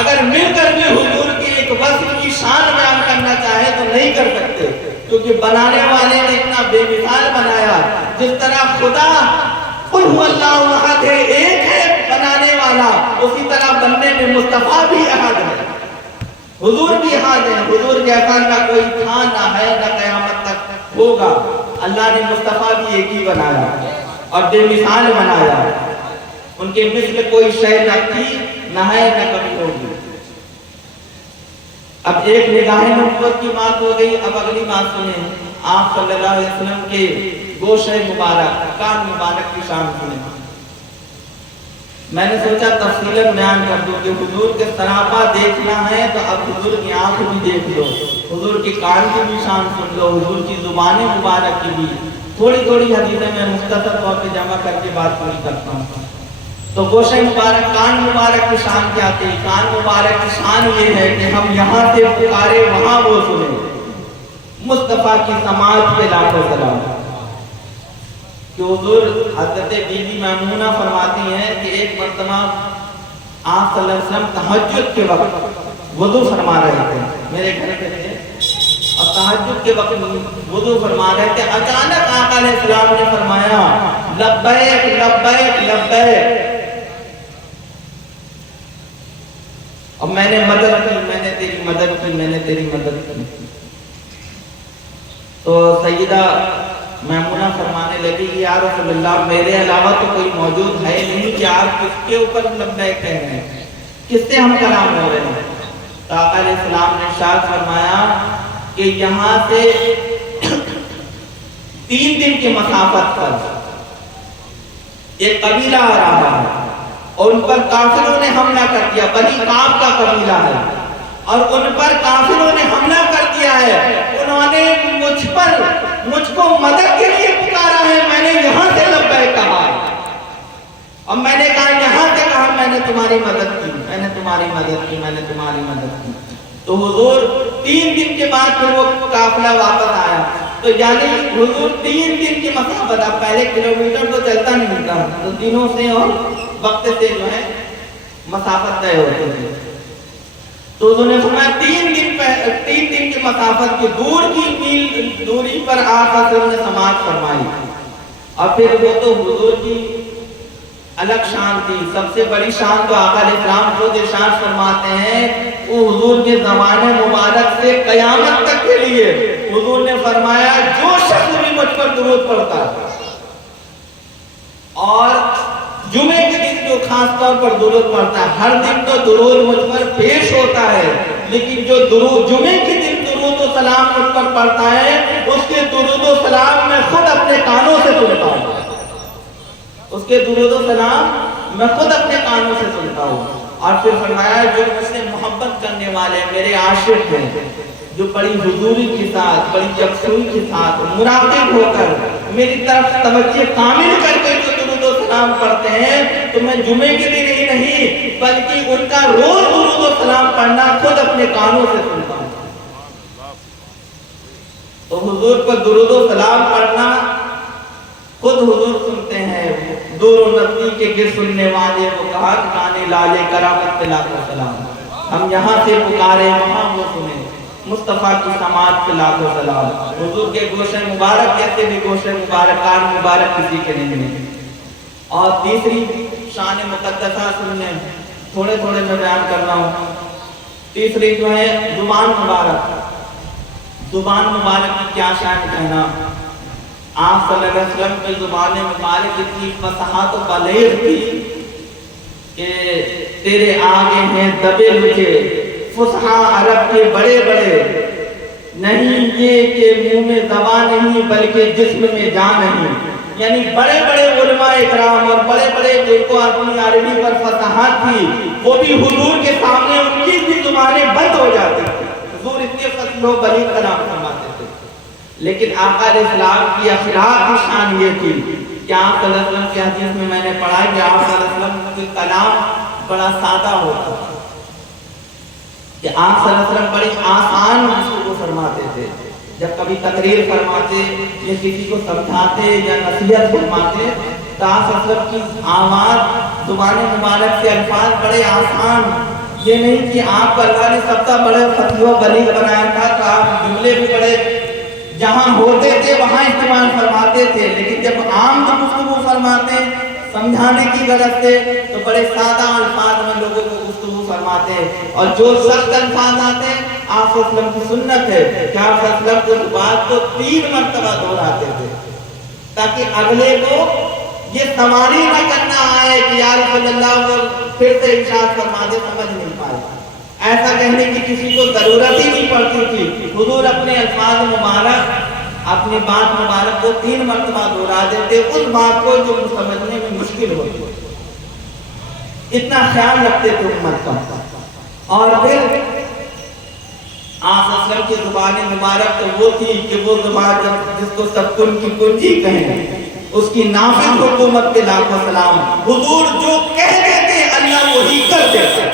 اگر مل کر بھی حضور کی ایک وصف کی شان بیان کرنا چاہے تو نہیں کر سکتے، کیونکہ بنانے والے نے اتنا بے مثال بنایا۔ جس طرح خدا قل هو اللہ احد ہے، ایک ہے بنانے والا، اسی طرح بننے میں مصطفیٰ بھی احد ہے، حضور بھی احد ہے۔ حضور جیسا نہ کوئی تھا، نہ ہے، نہ قیامت تک ہوگا۔ اللہ نے مصطفیٰ بھی ایک ہی بنایا اور بے مثال بنایا، ان کے مثل کوئی شے نہ تھی، نہ ہے، نہ کبھی ہوگی۔ اب ایک نگاہ نبوت کی بات ہو گئی، اب اگلی بات سنیں، آپ صلی اللہ علیہ وسلم کے گوشہ مبارک، کان مبارک کی شان سنیں۔ میں نے سوچا تفصیلاً بیان کر دوں کہ حضور کے سراپا دیکھنا ہے تو اب حضور کی آنکھ بھی دیکھ لو، حضور کی کان کی بھی شان سن لو، حضور کی زبان مبارک کی بھی۔ تھوڑی حدیثیں میں مختصر طور پہ جمع کر کے بات پوری کرتا ہوں۔ تو گوشہ مبارک، کان مبارک کی شان کیا تھی؟ کان مبارک کی شان یہ ہے کہ ہم یہاں سے پکارے وہاں وہ سنیں، مصطفیٰ کی سماعت پہ لاکھوں سلام۔ کہ حضور حضرت بی بی میمونہ فرماتی ہیں کہ ایک مرتبہ آپ صلی اللہ علیہ وسلم تہجد کے وقت وضو فرما رہے تھے، میرے گھر پہ تھے، اور تہجد کے وقت وضو فرما رہے تھے، اچانک آقا علیہ السلام نے فرمایا لبیک لبیک لبیک، اور میں نے مدد کی، میں نے تیری مدد کی، میں نے تیری مدد کی۔ تو سیدہ میمونہ فرمانے لگی یا رسول اللہ میرے علاوہ تو کوئی موجود ہے نہیں کہ آپ کس کے اوپر لبیک کہہ رہے ہیں، کس سے ہم کلام ہو رہے ہیں؟ تو آقا علیہ السلام نے ارشاد فرمایا کہ یہاں سے 3 دن کی مسافت پر ایک قبیلہ آ رہا ہے اور ان پر کافروں نے حملہ کر دیا، بنی کعب کا قبیلہ ہے، اور ان پر کافروں نے حملہ کر دیا ہے، انہوں نے مجھ کو مدد کے لیے پکارا ہے، میں نے یہاں سے لبیک کہا، اور میں نے کہا یہاں سے کہا میں نے تمہاری مدد کی، میں نے تمہاری مدد کی، میں نے تمہاری مدد کی۔ تو حضور 3 دن کے بعد پھر وہ قافلہ واپس آیا، تو یعنی حضور 3 دن کی مسافت، اب پہلے کلومیٹر تو چلتا نہیں تھا، تو دنوں سے اور وقت سے جو ہے مسافت طے ہوتی ہے۔ تو انہوں نے فرمایا 3 دن کی مسافت کی دور کی میل دوری پر آپ حضرت نے سماعت فرمائی، اور پھر وہ تو حضور کی الگ شان تھی، سب سے بڑی شان تو آقا علیہ السلام خود ارشاد فرماتے ہیں، وہ حضور کے زمانے مبارک سے قیامت تک کے لیے حضور نے فرمایا جو شخص بھی مجھ پر درود پڑھتا ہے، اور جمعے کے دن جو خاص طور پر درود پڑھتا ہے، ہر دن تو درود مجھ پر پیش ہوتا ہے، لیکن جو درود جمعے کے دن درود و سلام مجھ پر پڑھتا ہے، اس کے درود و سلام میں خود اپنے کانوں سے سنتا ہوں، اس کے درود و سلام میں خود اپنے کانوں سے سنتا ہوں۔ اور پھر فرمایا جو مجھ سے محبت کرنے والے میرے عاشق ہیں، جو بڑی حضوری کے ساتھ، بڑی یکسوئی کے ساتھ مراقب ہو کر میری طرف توجہ کامل کر کے جو درود و سلام پڑھتے ہیں، تو میں جمعے کے دن ہی نہیں بلکہ ان کا روز درود و سلام پڑھنا خود اپنے کانوں سے سنتا ہوں۔ تو حضور پر درود و سلام پڑھنا خود حضور سنتے ہیں، دور و نزدیک کے گر سننے والے وہ کہا کانے لالے کرامت پہ لاکھوں سلام، ہم یہاں سے پکارے وہاں وہ سنیں، مصطفیٰ کی سماعت پہ لاکھوں سلام۔ حضور کے گوشہ مبارک کہتے بھی گوشہ مبارک، کان مبارک کسی کے نہیں ملے۔ اور تیسری شان مقدسہ سننے، تھوڑے میں بیان کر رہا ہوں۔ تیسری جو ہے زبان مبارک، زبان مبارک کی کیا شان کہنا، آپ صلی اللہ علیہ وسلم کی زبان مبارک اتنی فصاحت و بلیغ تھی کہ تیرے آگے ہیں دبے لکھے فصحا عرب کے بڑے نہیں یہ کہ منہ میں زبان نہیں بلکہ جسم میں جان نہیں. یعنی بڑے بڑے علماء اکرام اور بڑے بڑے جن کو اپنی عربی پر فصاحت تھی وہ بھی حضور کے سامنے ان کی بھی زبانیں بند ہو جاتی تھی. حضور اتنے فصیح و بلیغ کلام فرماتے تھے. لیکن آقا علیہ السلام کی اخلاق کی شان یہ تھی کہ آپ صلی اللہ علیہ وسلم کی حدیث میں میں نے پڑھا ہے کہ آپ صلی اللہ علیہ وسلم کا کلام بڑا سادہ ہوتا تھا کہ آپ صلی اللہ علیہ وسلم بڑی آسان گفتگو فرماتے تھے. جب کبھی تقریر فرماتے یا کسی کو سمجھاتے یا نصیحت فرماتے تو آپ صلی اللہ علیہ وسلم کی آواز زبان مبارک سے الفاظ بڑے آسان. یہ نہیں کہ آپ کو اللہ نے سب سے بڑے فصیح و بلیغ بنایا تھا تو آپ جملے بھی بڑے جہاں ہوتے تھے وہاں استعمال فرماتے تھے. لیکن جب عام گفتگو فرماتے سمجھانے کی غرض سے تو بڑے سادہ الفاظ میں لوگوں کو گفتگو فرماتے. اور جو سخت الفاظ آتے آپ صلی اللہ علیہ وسلم کی سنت ہے کہ آپ صلی اللہ علیہ وسلم اس بات کو 3 مرتبہ دہراتے تھے تاکہ اگلے کو یہ سواری نہ کرنا آئے کہ یا رسول اللہ وہ پھر سے ارشاد فرماتے سمجھ نہیں پائے. ایسا کہنے کی کسی کو ضرورت ہی نہیں پڑتی تھی. حضور اپنے الفاظ مبارک اپنی بات مبارک کو 3 مرتبہ دہرا دیتے اس بات کو جو سمجھنے میں مشکل ہوتی. اتنا خیال رکھتے تھے امت کا. اور پھر آپ صلی اللہ علیہ وسلم کی زبان مبارک تو وہ تھی کہ وہ زبان جس کو سب کن کی کنجی کہیں اس کی نافذ حکومت پہ لاکھوں سلام. حضور جو کہہ دیتے اللہ وہی کر دیتے.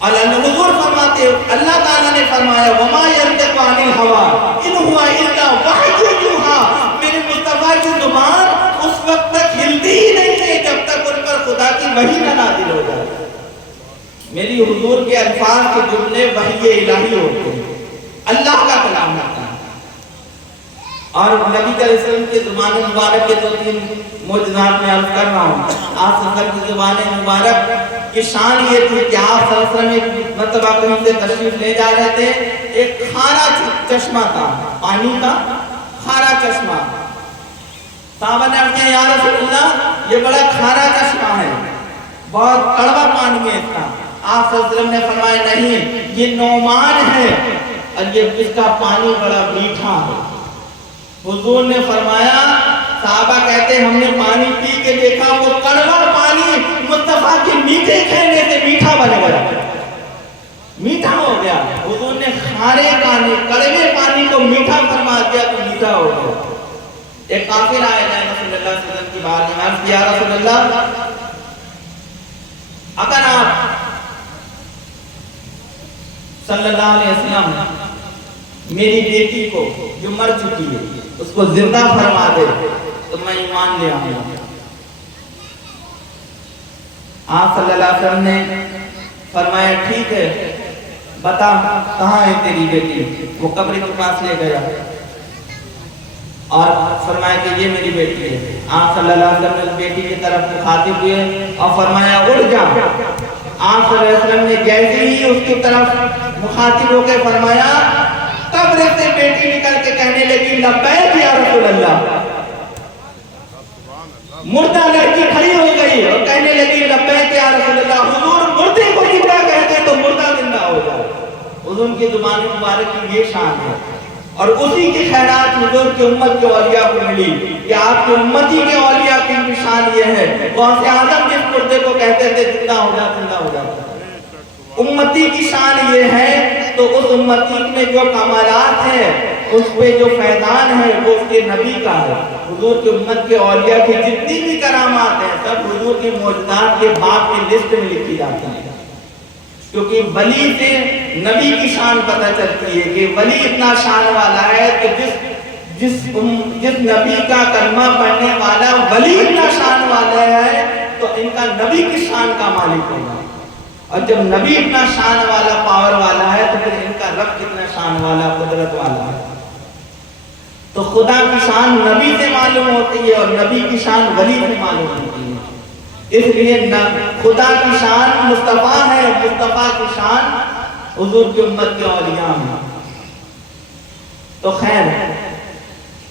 حضور فرماتے اللہ تعالیٰ نے فرمایا وما ينطق عن الهوى ان هو الا وحی یوحی. میرے مصطفیٰ کی زبان اس وقت تک ہلتی ہی نہیں ہے جب تک ان پر خدا کی وحی نہ نازل ہو جائے. میری حضور کے الفاظ کے جملے وحی الہی ہوتے ہیں اللہ کا کلام ہوتا ہے. اور نبی علیہ السلام کی زبان مبارک کے 2-3 معجزات میں عرض کر رہا ہوں. آپ صلی اللہ علیہ وسلم کی زبان مبارک کی شان یہ تھی کہ آپ صلی اللہ علیہ وسلم ایک مرتبہ کہیں سے تشریف لے جا رہے تھے. ایک کھارا چشمہ تھا پانی کا کھارا چشمہ. صحابہ نے عرض کیا یا رسول اللہ یہ بڑا کھارا چشمہ ہے بہت کڑوا پانی ہے اس کا. آپ صلی اللہ علیہ وسلم نے فرمایا نہیں یہ نعمان ہے اور یہ اس کا پانی بڑا میٹھا ہے. حضور نے فرمایا صحابہ کہتے ہم نے پانی پی کے دیکھا وہ کڑوا پانی مصطفیٰ کے میٹھے کہنے سے میٹھا بن گیا میٹھا ہو گیا. حضور نے کھارے پانی کڑوے پانی کو میٹھا فرما دیا تو میٹھا ہو گیا. ایک کافر آیا جائے رسول اللہ صلی اللہ علیہ وسلم کی بات میں عرض کیا رسول اللہ اگر آپ صلی اللہ علیہ وسلم میری بیٹی کو جو مر چکی ہے اس کو زندہ فرما دے تو میں ایمان لے آؤں گا. آپ صلی اللہ علیہ وسلم نے فرمایا ٹھیک ہے بتا کہاں ہے تیری بیٹی. وہ قبر کے پاس لے گیا اور فرمایا کہ یہ میری بیٹی ہے. آپ صلی اللہ علیہ وسلم نے بیٹی کی طرف مخاطب ہوئے اور فرمایا اٹھ جا. آپ صلی اللہ علیہ وسلم نے جیسے ہی اس کی طرف مخاطب ہو کے فرمایا قبر سے بیٹی نکل کے کہنے لگی لبیک یا رسول اللہ. مردہ لڑکی کھڑی ہو گئی اور کہنے لگی لبیک یا رسول اللہ. حضور مردے کو زندہ کہتے تو مردہ زندہ ہو جائے. حضور کی زبان مبارک کی یہ شان ہے اور اسی کی خیرات حضور کی امت کے اولیاء کو ملی کہ آپ کی امتی کے اولیاء کی شان یہ ہے. غوث اعظم جس مردے کو کہتے تھے زندہ ہو جا زندہ ہو جاتا. امتی کی شان یہ ہے تو اس امتی میں جو کمالات ہیں اس پہ جو فیضان ہے وہ اس کے نبی کا ہے. حضور کی امت کے اولیاء کی جتنی بھی کرامات ہیں سب حضور کی معجزات کے باب کی لسٹ میں لکھی جاتی ہیں کیونکہ ولی سے نبی کی شان پتہ چلتی ہے کہ ولی اتنا شان والا ہے کہ جس نبی کا کلمہ پڑھنے والا ولی اتنا شان والا ہے تو ان کا نبی کی شان کا مالک ہوگا. اور جب نبی اتنا شان والا پاور والا ہے تو پھر ان کا رب کتنا شان والا قدرت والا ہے. تو خدا کی شان نبی سے معلوم ہوتی ہے اور نبی کی شان ولی سے معلوم ہوتی ہے. اس لیے خدا کی شان مصطفیٰ ہے مصطفیٰ کی شان حضور کی امت کے اولیاء ہیں. تو خیر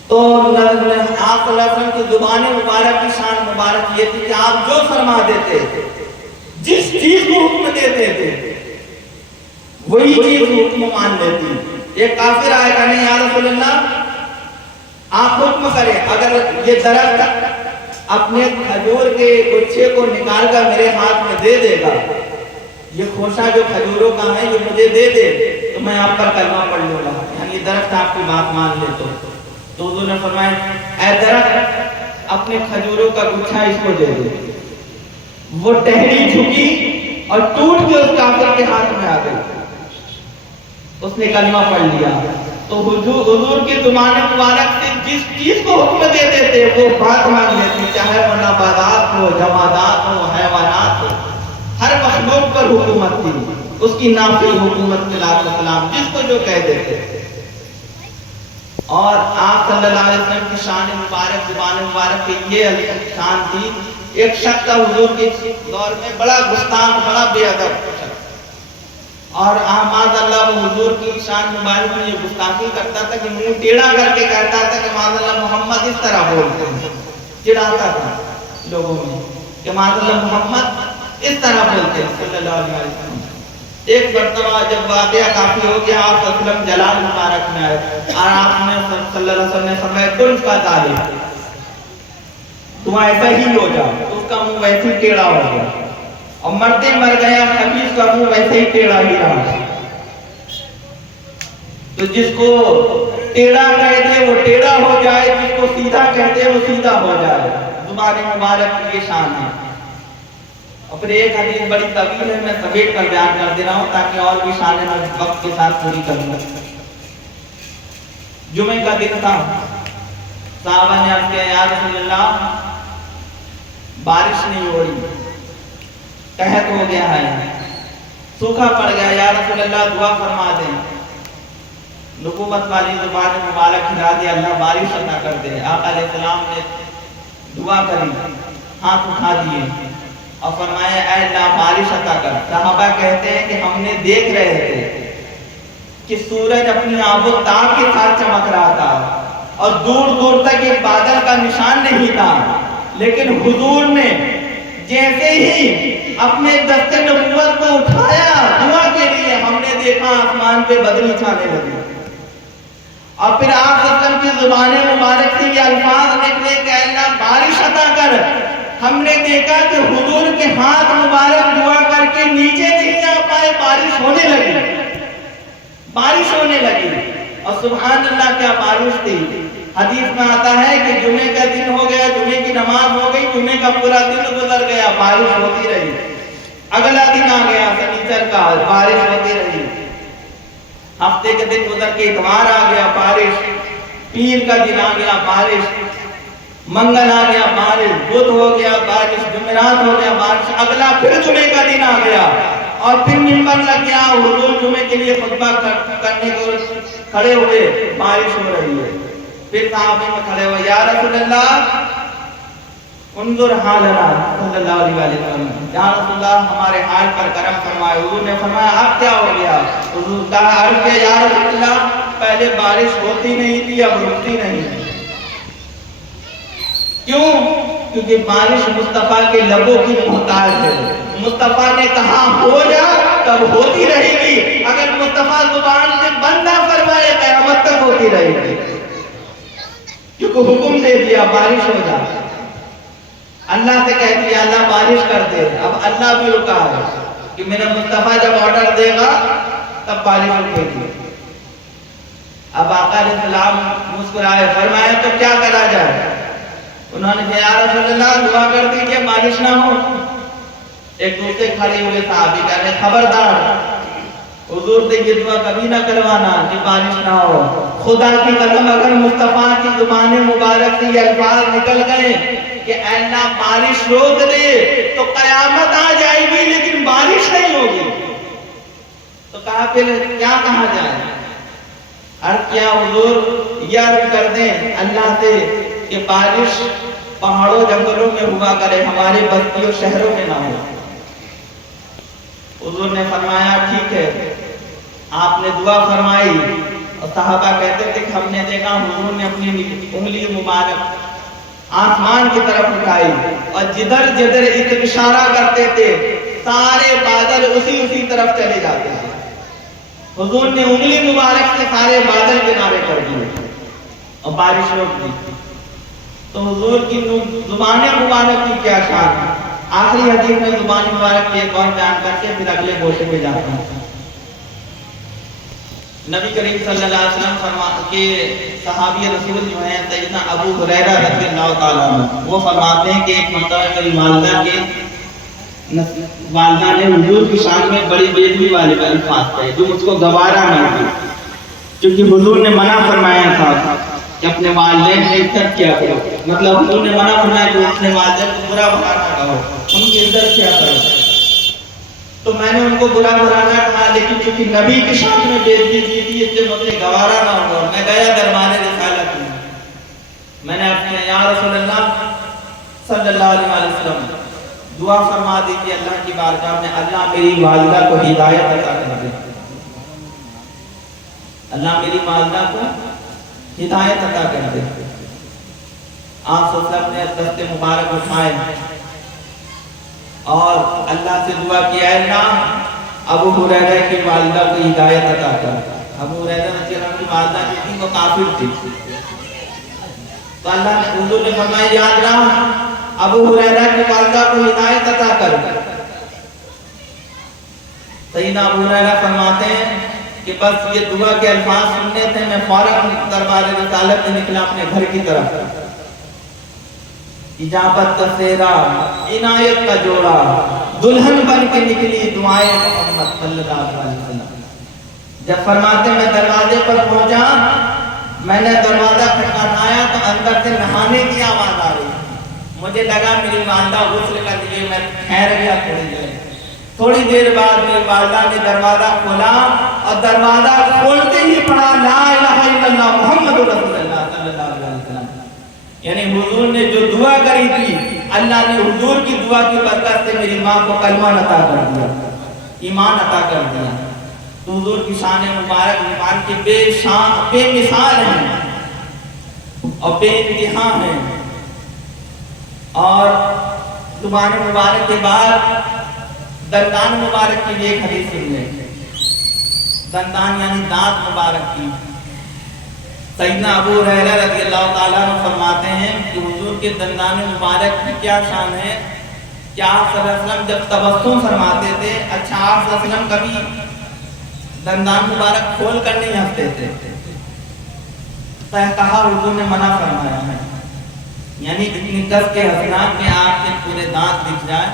تو آپ صلی اللہ علیہ وسلم کی زبان مبارک کی شان مبارک یہ تھی کہ آپ جو فرما دیتے جس چیز کو حکم دیتے تھے وہی چیز حکم مان لیتی. ایک کافر آئے کہا نہیں یا رسول اللہ آپ حکم کریں، اگر یہ درخت اپنے کھجور کے گچھے کو نکال کر میرے ہاتھ میں دے دے گا، یہ خوشہ جو کھجوروں کا ہے یہ مجھے دے دے تو میں آپ پر کلمہ پڑھ لوں گا، یعنی درخت آپ کی بات مان لے تو حضور نے فرمایا اے درخت اپنے کھجوروں کا گچھا اس کو دے دے۔ وہ ٹہنی جھکی اور ٹوٹ کے اس کافر کے ہاتھ میں آ گئی، اس نے کلمہ پڑھ لیا۔ تو حضور کی زبان مبارک سے جس چیز کو حکم دیتے تھے وہ بات مان لیتی، چاہے وہ نباتات ہو، جمادات ہو، حیوانات ہو، ہر مخلوق پر حکومت تھی، اس کی نافذ حکومت صلی اللہ علیہ وسلم جس کو جو کہہ دیتے تھے۔ اور آپ صلی اللہ علیہ وسلم کی شان مبارک، زبان مبارک کی یہ شان تھی۔ ایک شخص تھا حضور کے دور میں، بڑا گستاخ، بڑا بے ادب شخص، اور معاذ اللہ وہ حضور کی شان مبارک میں یہ گستاخی کرتا تھا کہ منہ ٹیڑھا کر کے کہتا تھا کہ معاذ اللہ محمد اس طرح بولتے ہیں، چڑھاتا تھا لوگوں میں کہ معاذ اللہ محمد اس طرح بولتے ہیں صلی اللہ علیہ وسلم۔ ایک مرتبہ جب واقعہ کافی ہو گیا، آپ صلی اللہ علیہ وسلم جلال مبارک میں آئے اور آپ نے صلی اللہ علیہ وسلم نے فرمایا کن کا تعلیم تم ایسا ہی ہو جاؤ، اس کا منہ ویسے ہی ٹیڑھا ہو گیا، اور مرتے مر گیا، خبیث کا منہ ویسے ہی ٹیڑھا ہی رہا۔ تو جس کو ٹیڑھا کہتے وہ ٹیڑھا ہو جائے، جس کو سیدھا کہتے وہ سیدھا ہو جائے، زبان مبارک کی یہ شان ہے۔ اور پھر ایک حدیث بڑی طویل ہے، میں سمیٹ کر بیان کر دے رہا ہوں تاکہ اور بھی شانیں میں وقت کے ساتھ پوری کروں۔ جمعے کا دن تھا، صحابہ نے عرض کیا یا رسول اللہ بارش نہیں ہو رہی، قحط ہو گیا ہے، سوکھا پڑ گیا، یا رسول اللہ دعا فرما دیں۔ نبوت والی زبان مبارک ہلا دیا، اللہ بارش عطا کر دے۔ آقا علیہ السلام نے دعا کری، ہاتھ اٹھا دیے اور فرمایا اے اللہ بارش عطا کر۔ صحابہ کہتے ہیں کہ ہم نے دیکھ رہے تھے کہ سورج اپنی آب و تاب کے ساتھ چمک رہا تھا اور دور دور تک ایک بادل کا نشان نہیں تھا، لیکن حضور نے جیسے ہی اپنے دست نبوت کو اٹھایا دعا کے لیے، ہم نے دیکھا آسمان پہ بدلی چھانے لگی، اور پھر آپ صلی اللہ علیہ وسلم کی زبان مبارک سے یہ الفاظ نکلے کہ اللہ بارش عطا کر۔ ہم نے دیکھا کہ حضور کے ہاتھ مبارک دعا کر کے نیچے نہیں آ پائے، بارش ہونے لگی، بارش ہونے لگی، اور سبحان اللہ کیا بارش تھی۔ حدیث میں آتا ہے کہ جمعے کا دن ہو گیا، جمعے کی نماز ہو گئی، جمعے کا پورا دن گزر گیا، بارش ہوتی رہی۔ اگلا دن آ گیا سنیچر کا، بارش ہوتی رہی۔ ہفتے کے دن گزر کے اتوار آ گیا، بارش۔ پیر کا دن آ گیا، بارش۔ منگل آ گیا، بارش۔ بدھ ہو گیا، بارش۔ جمعرات ہو گیا، بارش۔ اگلا پھر جمعے کا دن آ گیا اور پھر منبر لگ گیا، حضور جمعے کے لیے خطبہ کرنے کو کھڑے ہوئے، بارش ہو رہی ہے۔ پھر صحابہ میں کھڑے ہوئے، یا رسول اللہ انظر حالنا صلی اللہ علیہ وسلم، یا رسول اللہ ہمارے حال پر کرم فرمائے۔ حضور نے فرمایا اب کیا ہو گیا؟ حضور کا عرض کیا یا رسول اللہ پہلے بارش ہوتی نہیں تھی، اب رکتی نہیں ہے۔ کیوں؟ کیونکہ بارش مصطفیٰ کے لبوں کی محتاج ہے۔ مصطفیٰ نے کہا ہو جا تب ہوتی رہے گی، اگر مصطفیٰ زبان سے بند نہ فرمائے قیامت تک ہوتی رہے گی، کیونکہ حکم دے دیا بارش ہو جا۔ اللہ سے کہہ دیا اللہ بارش کر دے، اب اللہ بھی رکا ہے کہ میرا مصطفیٰ جب آرڈر دے گا تب بارش رکے گی۔ اب آقا علیہ السلام مسکرائے، فرمایا تو کیا کرا جائے؟ انہوں نے کہا یا رسول اللہ دعا کر دیجئے بارش نہ ہو۔ ایک دوسرے کھڑے ہوئے صحابی کہنے خبردار حضور سے یہ دعا کبھی نہ کروانا کہ بارش نہ ہو۔ خدا کی قسم اگر مصطفیٰ کی زبان مبارک سے یہ الفاظ نکل گئے کہ اے اللہ بارش روک دے تو قیامت آ جائے گی لیکن بارش نہیں ہوگی، تو کہا پھر کیا کہا جائے؟ عرض کیا حضور یہ عرض کر دیں اللہ سے کہ بارش پہاڑوں جنگلوں میں ہوا کرے، ہمارے بستیوں شہروں میں نہ ہو۔ حضور نے فرمایا ٹھیک ہے۔ آپ نے دعا فرمائی اور صحابہ کہتے تھے کہ ہم نے دیکھا حضور نے اپنی انگلی مبارک آسمان کی طرف اٹھائی اور جدھر جدھر اشارہ کرتے تھے سارے بادل اسی طرف چلے جاتے ہیں۔ حضور نے انگلی مبارک سے سارے بادل کنارے کر دیے اور بارش روک دی. تو حضور کی زبان مبارک کی کیا شان ہے. آخری حدیث میں زبان مبارک کی ایک اور بیان کر کے پھر اگلے گوشے پہ جاتا ہوں. نبی کریم صلی اللہ علیہ وسلم کے صحابی رسول جو ہیں سیدنا ابو ہریرہ رضی اللہ تعالیٰ عنہ، وہ فرماتے ہیں کہ ایک مرتبہ میری والدہ نے حضور کی شان میں بڑی بےدبی والے الفاظ کہے جو مجھ کو گوارا نہیں ہوئی، کیونکہ حضور نے منع فرمایا تھا کہ اپنے والدین کی عزت کیا کرو. مطلب حضور نے منع فرمایا کہ اپنے والدین کو برا بھلا نہ کہو، ان کی عزت کیا کرو. تو میں نے ان کو برا بھلا نہ کہا، لیکن چونکہ نبی کی شان میں بےعزتی کی تھی اس لیے مجھے گوارا نہ ہوا. میں گیا دربار رسالت میں، میں نے اپنے یا رسول اللہ صلی اللہ علیہ وسلم دعا فرما دی کہ اللہ کی بارگاہ میں اللہ میری والدہ کو ہدایت عطا کر دے، اللہ میری والدہ کو ہدایت عطا کر دے. آپ صلی اللہ علیہ وسلم نے دست مبارک اٹھائے اور اللہ سے دعا کیا ہے اللہ ابو ہریرہ کی والدہ کو ہدایت عطا کر. ابو ہریرہ رضی اللہ عنہ کی والدہ جو تھی وہ کافر تھی، تو اللہ نے حضور نے فرمایا یاد رہا ابو ہریرہ کی والدہ کو ہدایت عطا کر. سیدنا ابو ہریرہ فرماتے ہیں کہ بس یہ دعا کے الفاظ سننے تھے، میں فوراً دربار رسالت میں نکلا اپنے گھر کی طرف. اجابت کا سیرا عنایت کا جوڑا دلہن بن کے نکلی دعائیں محمد صلی اللہ علیہ وسلم. جب فرماتے میں دروازے پر پہنچا، میں نے دروازہ کھٹکھٹایا تو اندر سے نہانے کی آواز آ رہی. مجھے لگا میری والدہ غسل کر لیے، میں ٹھہر گیا تھوڑی دیر. تھوڑی دیر بعد میری والدہ نے دروازہ کھولا اور دروازہ کھولتے ہی پڑھا لا الہ الا اللہ محمد رسول اللہ صلی اللہ علیہ وسلم. یعنی حضور نے جو دعا کری تھی اللہ نے حضور کی دعا کی برکت سے میری ماں کو کلمہ عطا کر دیا، ایمان عطا کر دیا. تو حضور کی شان مبارک ایمان کی بے مثال ہیں اور بے انتہا ہیں. اور زبان مبارک کے بعد دندان مبارک کی ایک حدیث سن لیں. دندان یعنی دانت مبارک کی. سیدنا ابو ہریرہ رضی اللہ تعالیٰ عنہ فرماتے ہیں کہ حضور کے دندان مبارک کی کیا شان ہے کہ آپ صلی اللہ علیہ وسلم جب تبسم فرماتے تھے، اچھا آپ صلی اللہ علیہ وسلم کبھی دندان مبارک کھول کر نہیں ہنستے تھے، کہا حضور نے منع فرمایا ہے. یعنی اتنی کس کے ہنسنا کہ آپ کے پورے دانت دکھ جائے،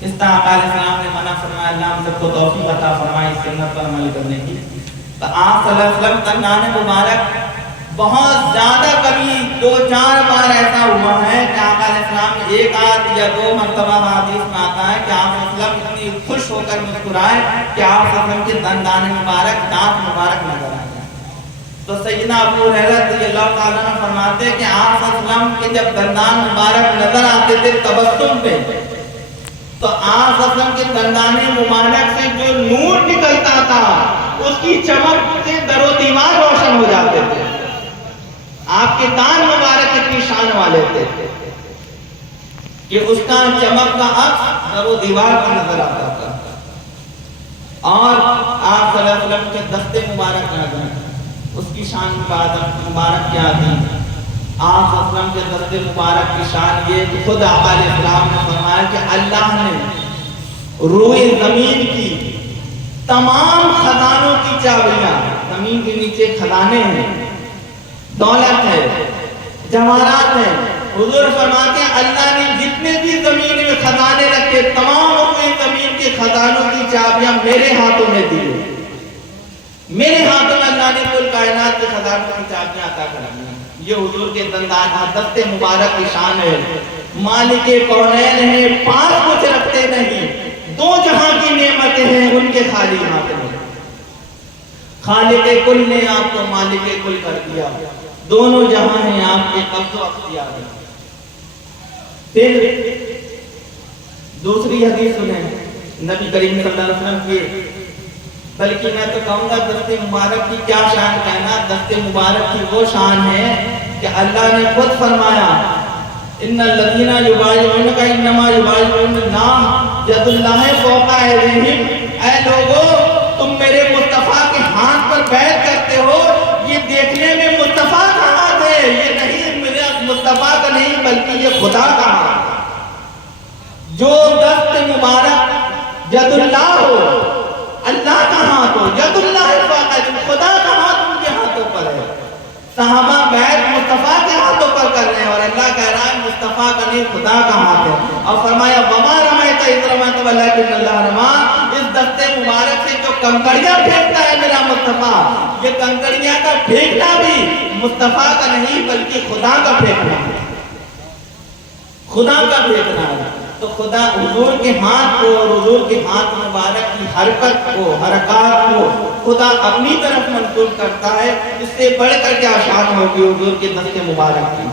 اس طرح آقا علیہ السلام نے منع فرمایا. اللہ ہم سب کو توفیق عطا فرمائے اس سنت پر عمل کرنے کی. تو آپ صلی اللہ علیہ وسلم دندان مبارک بہت زیادہ کبھی 2-4 بار ایسا ہوا ہے کہ آقا علیہ السلام ایک آدھ یا 2 مرتبہ حدیث میں آتا ہے کہ آپ صلی اللہ علیہ وسلم اتنی خوش ہو کر مسکرائے کہ آپ صلی اللہ علیہ وسلم کے دندان مبارک دانت مبارک نظر آئے. تو سیدنا ابو ہریرہ رضی اللہ تعالیٰ عنہ فرماتے ہیں کہ آپ صلی اللہ علیہ وسلم کے جب دندان مبارک نظر آتے تھے تبسم پہ، تو آپ صلی اللہ علیہ وسلم کے دندان مبارک سے جو نور نکلتا تھا اس کی چمک سے در و دیوار روشن ہو جاتے تھے. آپ کے دان مبارک اتنی شان والے تھے کہ اس کا چمک کا عکس در و دیوار پر نظر آتا تھا. اور آپ صلی اللہ علیہ وسلم کے دستے مبارک نہ گئے، اس کی شان مبارک کیا تھی. آپ صلی اللہ علیہ وسلم کے دستے مبارک کی شان یہ کہ خود آقا علیہ السلام نے فرمایا کہ اللہ نے روئے زمین کی تمام خزانوں کی چابیاں، زمین کے نیچے خزانے ہیں، دولت ہے، جواہرات ہیں. حضور فرماتے ہیں اللہ نے جتنے بھی زمین میں خزانے رکھے تمام روئے زمین کے خزانوں کی چابیاں میرے ہاتھوں میں دی. میرے ہاتھوں میں اللہ نے کل کائنات کے خزانوں کی چابیاں عطا کر دی. یہ حضور کے دندان دست مبارک کی شان ہے. مالک کونین ہے، پاس کچھ رکھتے نہیں، 2 جہاں کی نعمتیں ہیں ان کے خالی ہاتھ میں. خالق کل نے آپ کو مالک کل کر دیا، دونوں جہاں ہیں آپ کے قبض و اختیار میں. پھر دوسری حدیث سنیں نبی کریم صلی اللہ علیہ وسلم کی، بلکہ میں تو کہوں گا دست مبارک کی کیا شان کہنا. دست مبارک کی وہ شان ہے کہ اللہ نے خود فرمایا ان الذین یبایعونک انما یبایعون اللہ ید اللہ فوق ایدیہم. اے لوگو تم میرے مصطفیٰ کے بیعت کرتے ہو، یہ دیکھنے میں مصطفیٰ کا ہاتھ ہے، یہ نہیں میرا مصطفیٰ کا نہیں بلکہ یہ خدا کا ہاتھ ہے۔ جو دست مبارک ید اللہ ہو، اللہ کا ہاتھ ہو، ید اللہ فاقد، خدا کا ہاتھ ان کے ہاتھوں پر ہے۔ صحابہ بیعت مصطفیٰ کے ہاتھوں پر کر رہے ہیں اور اللہ کہہ رہا ہے مصطفیٰ کا نہیں خدا کا ہاتھ ہے۔ اور فرمایا وما رمیت اذ رمیت ولکن اللہ رمی، اس دست مبارک سے جو کنکڑیاں پھینکتا ہے میرا مصطفیٰ، یہ کنکڑیاں کا پھینکنا بھی مصطفیٰ کا نہیں بلکہ خدا کا پھینکنا ہے، خدا کا پھینکنا ہے۔ تو خدا حضور کے ہاتھ کو اور حضور کے ہاتھ مبارک کی حرکت کو، حرکات کو خدا اپنی طرف منسوب کرتا ہے۔ اس سے بڑھ کر کیا شان ہوگی حضور کے دست مبارک کی۔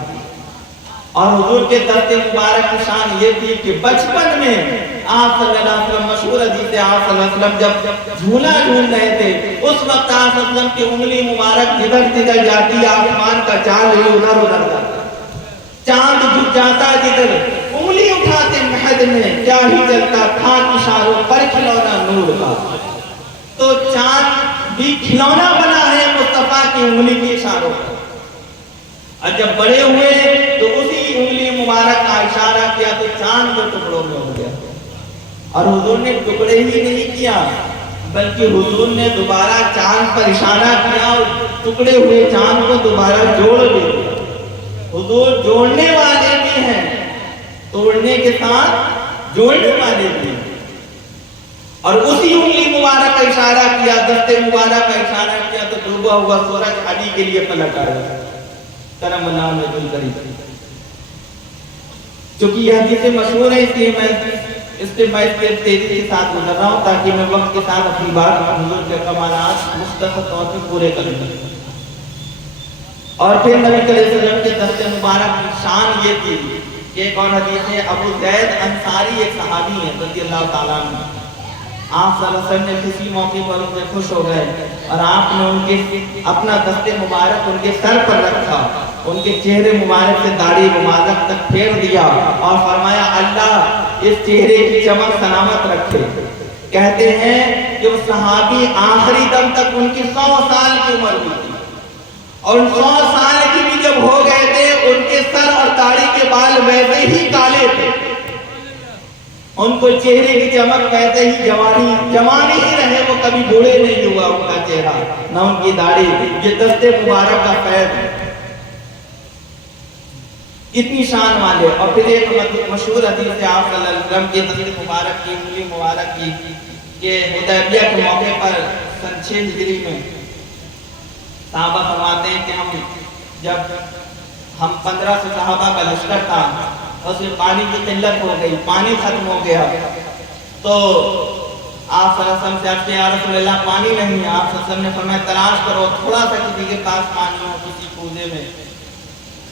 اور حضور کے دست مبارک کی شان یہ تھی کہ بچپن میں آپ صلی اللہ علیہ وسلم، مشہور حدیث ہے، آپ صلی اللہ علیہ وسلم جب جھولا جھول رہے تھے اس وقت آپ صلی اللہ علیہ وسلم کی انگلی مبارک جدھر جدھر جاتی، آسمان کا چاند ادھر ادھر جاتا، چاند جھک جاتا جدھر، انگلی اٹھاتے مہد میں کیا ہی چلتا تھا اشاروں پر کھلونا نور کا۔ تو چاند بھی کھلونا بنا ہے مصطفیٰ کی انگلی کے اشاروں پر۔ اور جب بڑے ہوئے تو اسی انگلی مبارک کا اشارہ کیا تو چاند دو ٹکڑوں میں ہو گیا۔ اور حضور نے ٹکڑے ہی نہیں کیا بلکہ حضور نے دوبارہ چاند پر اشارہ کیا اور ٹکڑے ہوئے چاند کو دوبارہ جوڑ دیا۔ حضور جوڑنے والے بھی ہیں، توڑنے کے ساتھ جوڑنے والے بھی ہیں۔ اور اسی انگلی مبارک کا اشارہ کیا، دست مبارک کا اشارہ کیا تو ڈوبا ہوا سورج علی کے لیے پلٹ آیا، کرم اللہ میں دل کری۔ چونکہ یہ حدیث مشہور ہے، اس لیے میں اس پہ تیزی کے ساتھ گزر رہا ہوں تاکہ میں وقت کے ساتھ اپنی بات حضور کے کمالات مختصر طور پہ پورے کر لوں۔ اور پھر نبی کریم صلی اللہ علیہ وسلم کے دست مبارک کی شان یہ تھی کہ ایک اور حدیث ہے، ابو زید انصاری ایک صحابی ہیں رضی اللہ تعالیٰ عنہ، آپ صلی اللہ علیہ وسلم نے کسی موقع پر ان سے خوش ہو گئے اور آپ نے ان کے اپنا دست مبارک ان کے سر پر رکھا، ان کے چہرے مبارک سے داڑھی مبارک تک پھیر دیا اور فرمایا اللہ اس چہرے کی چمک سلامت رکھے۔ کہتے ہیں کہ وہ صحابی آخری دم تک ان کی 100 سال کی عمر ہوئی تھی اور 100 سال کی بھی جب ہو گئے تھے ان کے سر اور داڑھی کے بال ویسے ہی کالے تھے، ان کو چہرے کی چمک ویسے ہی جوانی ہی رہے، وہ کبھی بوڑھے نہیں ہوا ان کا چہرہ نہ ان کی داڑھی۔ یہ دست مبارک کا فیض ہے، اتنی شان والے۔ اور پھر ایک مشہور حدیث ہے آپ صلی اللہ علیہ وسلم کے دست مبارک کی، انگلی مبارک کی، کہ حدیبیہ کے موقع پر سن 6 ہجری میں صحابہ فرماتے ہیں کہ ہم 1500 صحابہ کا لشکر تھا، اس میں پانی کی قلت ہو گئی، پانی ختم ہو گیا، تو آپ صلی اللہ علیہ وسلم سے عرض کیا یا رسول اللہ پانی نہیں ہے۔ آپ صلی اللہ علیہ وسلم نے فرمایا تلاش کرو تھوڑا سا کسی کے پاس پانی ہو کسی کوزے میں۔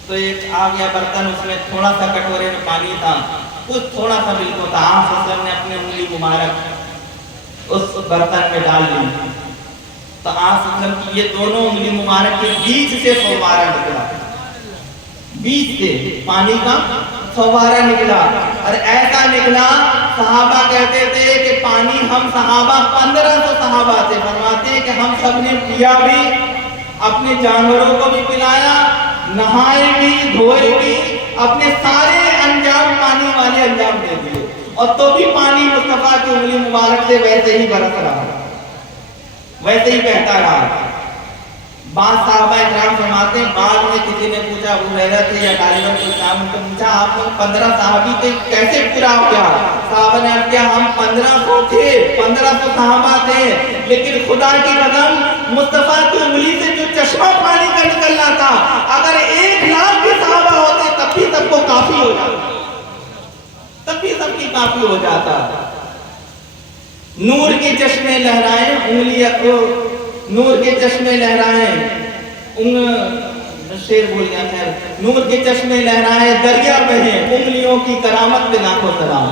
تو ایک آ گیا برتن، اس میں تھوڑا سا کٹورے میں پانی تھا، کچھ تھوڑا سا بالکل تھا، آپ صلی اللہ علیہ وسلم نے اپنی انگلی مبارک اس برتن میں ڈال لی، تو آپ صلی اللہ علیہ وسلم کی یہ دونوں انگلی مبارک کے بیچ سے فوارہ نکلا، بیچ سے پانی کا فوارہ نکلا، اور ایسا نکلا صحابہ کہتے تھے کہ پانی ہم صحابہ 1500 صحابہ سے فرماتے ہیں کہ ہم سب نے پیا بھی، اپنے جانوروں کو بھی پلایا، نہائے بھی، دھوئے بھی، اپنے سارے انجام پانی والے انجام دے دیے، اور تو بھی پانی مصطفیٰ کی انگلی مبارک سے ویسے ہی برس رہا، ویسے ہی بہتا رہا۔ بعض صحابہ اکرام فرماتے ہیں بعد میں کسی نے پوچھا، ابو ہریرہ تھے یا غالباً کو پوچھا آپ لوگ 15 صحابی تھے کیسے پورا ہو گیا؟ صحابہ نے عرض کیا ہم 1500 تھے، 1500 صحابہ تھے، لیکن خدا کی قسم مصطفیٰ کی انگلی سے جو چشمہ پانی کا نکلنا تھا اگر 1,00,000 کے صحابہ ہوتے تب بھی سب کو کافی ہو جاتا، تب بھی سب کی کافی ہو جاتا۔ نور کے چشمے لہرائیں انگلی نور کے چشمے لہرائیں شیر بول گیا خیر، نور کے چشمے لہرائیں دریا بہیں انگلیوں کی کرامت پہ لاکھوں سلام۔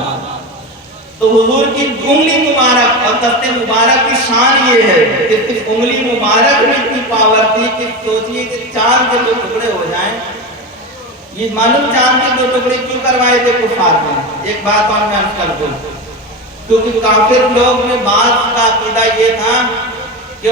تو حضور کی انگلی مبارک اور دست مبارک کی شان یہ ہے کہ صرف انگلی مبارک میں اتنی پاور تھی کہ سوچئے کہ چاند کے 2 ٹکڑے ہو جائیں۔ یہ معلوم چاند کے 2 ٹکڑے کیوں کروائے تھے کفار میں؟ ایک بات اور میں عرض کر دوں، کیونکہ کافر لوگ میں بعض کا عقیدہ یہ تھا کہ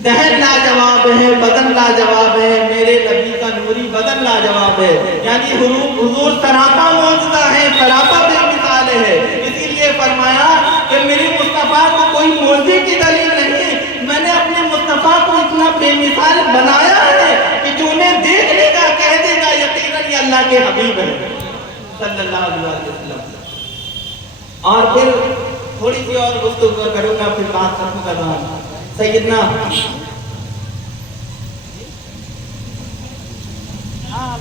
دہن لاجواب ہے، بدن لاجواب ہے، میرے نبی کا نوری بدن لاجواب ہے. یعنی حضور سراپا معجزہ ہے، سراپا بے مثال ہے. اسی لیے فرمایا کہ میرے مصطفیٰ کو کوئی معجزے کی دلیل نہیں، میں نے اپنے مصطفیٰ کو اتنا بے مثال بنایا ہے کہ جو انہیں دیکھ لے گا کہہ دے گا یقیناً یہ اللہ کے حبیب ہے صلی اللہ علیہ وسلم. اور پھر تھوڑی سی اور گفتگو کروں گا، پھر بات ختم کر رہا ہوں. سیدنا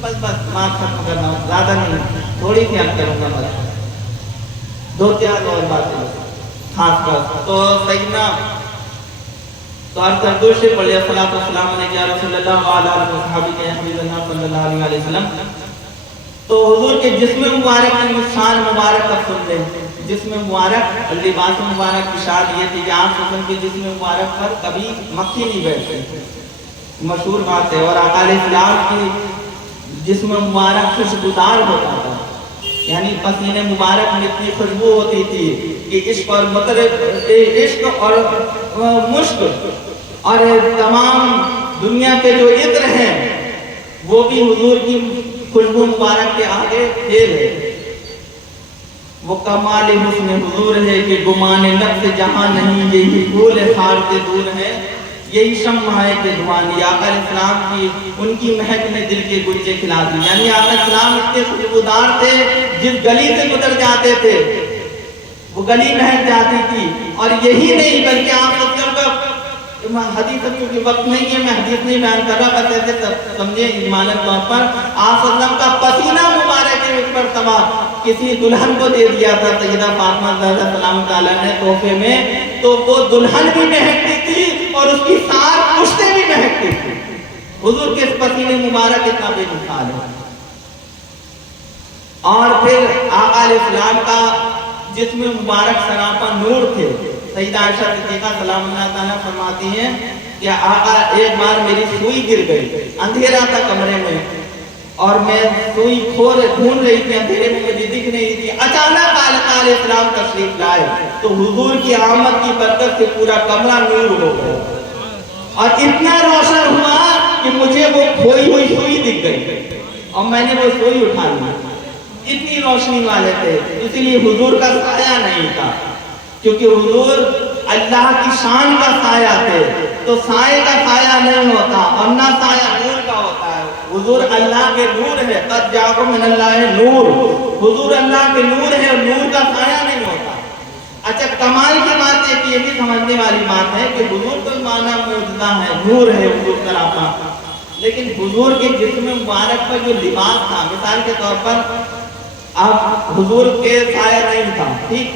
بس بات ختم کر رہا ہوں، زیادہ نہیں، تھوڑی سی عرض کروں گا، بس 2-4 اور باتیں خاص بات. تو سیدنا تو عرض کردو سے پڑھے الصلاۃ والسلام علیہ رسول اللہ وعلی آلہ وصحبہ کے حبیب اللہ صلی اللہ علیہ وسلم. تو حضور کے جسم مبارک کی شان مبارک کا سن لیں. جسم مبارک، لباس مبارک کی شان یہ تھی کہ آپ حسن کے جسم مبارک پر کبھی مکھی نہیں بیٹھتی، مشہور بات ہے. اور آقا علیہ السلام کی جسم مبارک خوشبودار ہوتا تھا، یعنی پسینے مبارک میں اتنی خوشبو ہوتی تھی کہ عشق اور عشق اور مشک اور تمام دنیا کے جو عطر ہیں وہ بھی حضور کی خوشبو مبارک کے آگے فیل ہے. وہ کمال حسن حضور ہے کہ گمان نفس جہاں نہیں، یہی پھول خار سے دور ہے، یہی شمع ہے کہ دھوانی. آقا علیہ السلام کی ان کی مہک نے دل کے گلچے کھلا دی. یعنی آقا علیہ السلام اتنے خوشبودار تھے، جس گلی سے گزر جاتے تھے وہ گلی مہک جاتی تھی. اور یہی نہیں بلکہ آپ سب کا حدیث کیونکہ وقت نہیں ہے، میں حدیث نہیں بیان کر رہا، بس ایسے سمجھے ایمانت طور پر آپ صلی اللہ علیہ وسلم کا پسینہ مبارک کے اوپر تباہ کسی دلہن کو دے دیا تھا سیدہ فاطمہ زہرا سلام تعالیٰ نے تحفے میں، تو وہ دلہن بھی مہکتی تھی اور اس کی سات پشتیں بھی مہکتی تھی. حضور کے پسینے مبارک اتنا بے مثال ہے. اور پھر آقا علیہ السلام کا جسم مبارک سراپا نور تھے. سیدہ عائشہ صدیقہ سلام اللہ تعالیٰ فرماتی ہیں کہ آقا ایک بار میری سوئی گر گئی، اندھیرا تھا کمرے میں اور میں سوئی ڈھونڈ رہی تھی، اندھیرے میں مجھے دکھ نہیں تھی. اچانک آقا علیہ السلام تشریف لائے تو حضور کی آمد کی برکت سے پورا کمرہ نور ہو گیا اور اتنا روشن ہوا کہ مجھے وہ کھوئی ہوئی سوئی دکھ گئی اور میں نے وہ سوئی اٹھا لی. اتنی روشنی والے تھے. اسی لیے حضور کا سایہ نہیں تھا، کیونکہ حضور اللہ کی شان کا سایہ تھے. تو سائے کا سایہ نہیں ہوتا، ورنہ سایہ نور کا ہوتا ہے. حضور اللہ کے نور ہے، قد جاءکم من اللہ نور. حضور اللہ کے نور ہے اور نور کا سایہ نہیں ہوتا. اچھا کمال کی بات ہے کہ یہ بھی سمجھنے والی بات ہے کہ حضور تو معنی معجزہ ہے، نور ہے حضور کا راپا، لیکن حضور کے جسم مبارک پر جو لباس تھا، مثال کے طور پر اب حضور کے سایہ نہیں تھا ٹھیک،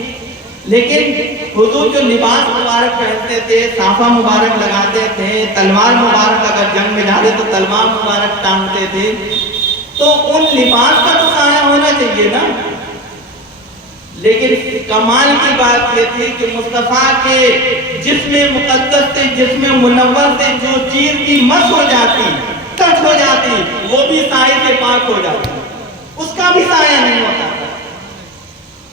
لیکن حضور جو لباس مبارک پہنتے تھے، صافہ مبارک لگاتے تھے، تلوار مبارک اگر جنگ میں جاتے تو تلوار مبارک ٹانگتے تھے، تو ان لباس کا تو سایہ ہونا چاہیے نا. لیکن کمال کی بات یہ تھی کہ مصطفیٰ کے جسم مقدس سے، جسم منور سے جو چیز بھی مس ہو جاتی، ٹچ ہو جاتی، وہ بھی سائے سے پاک ہو جاتی. اس کا بھی سایہ نہیں ہوتا تھا،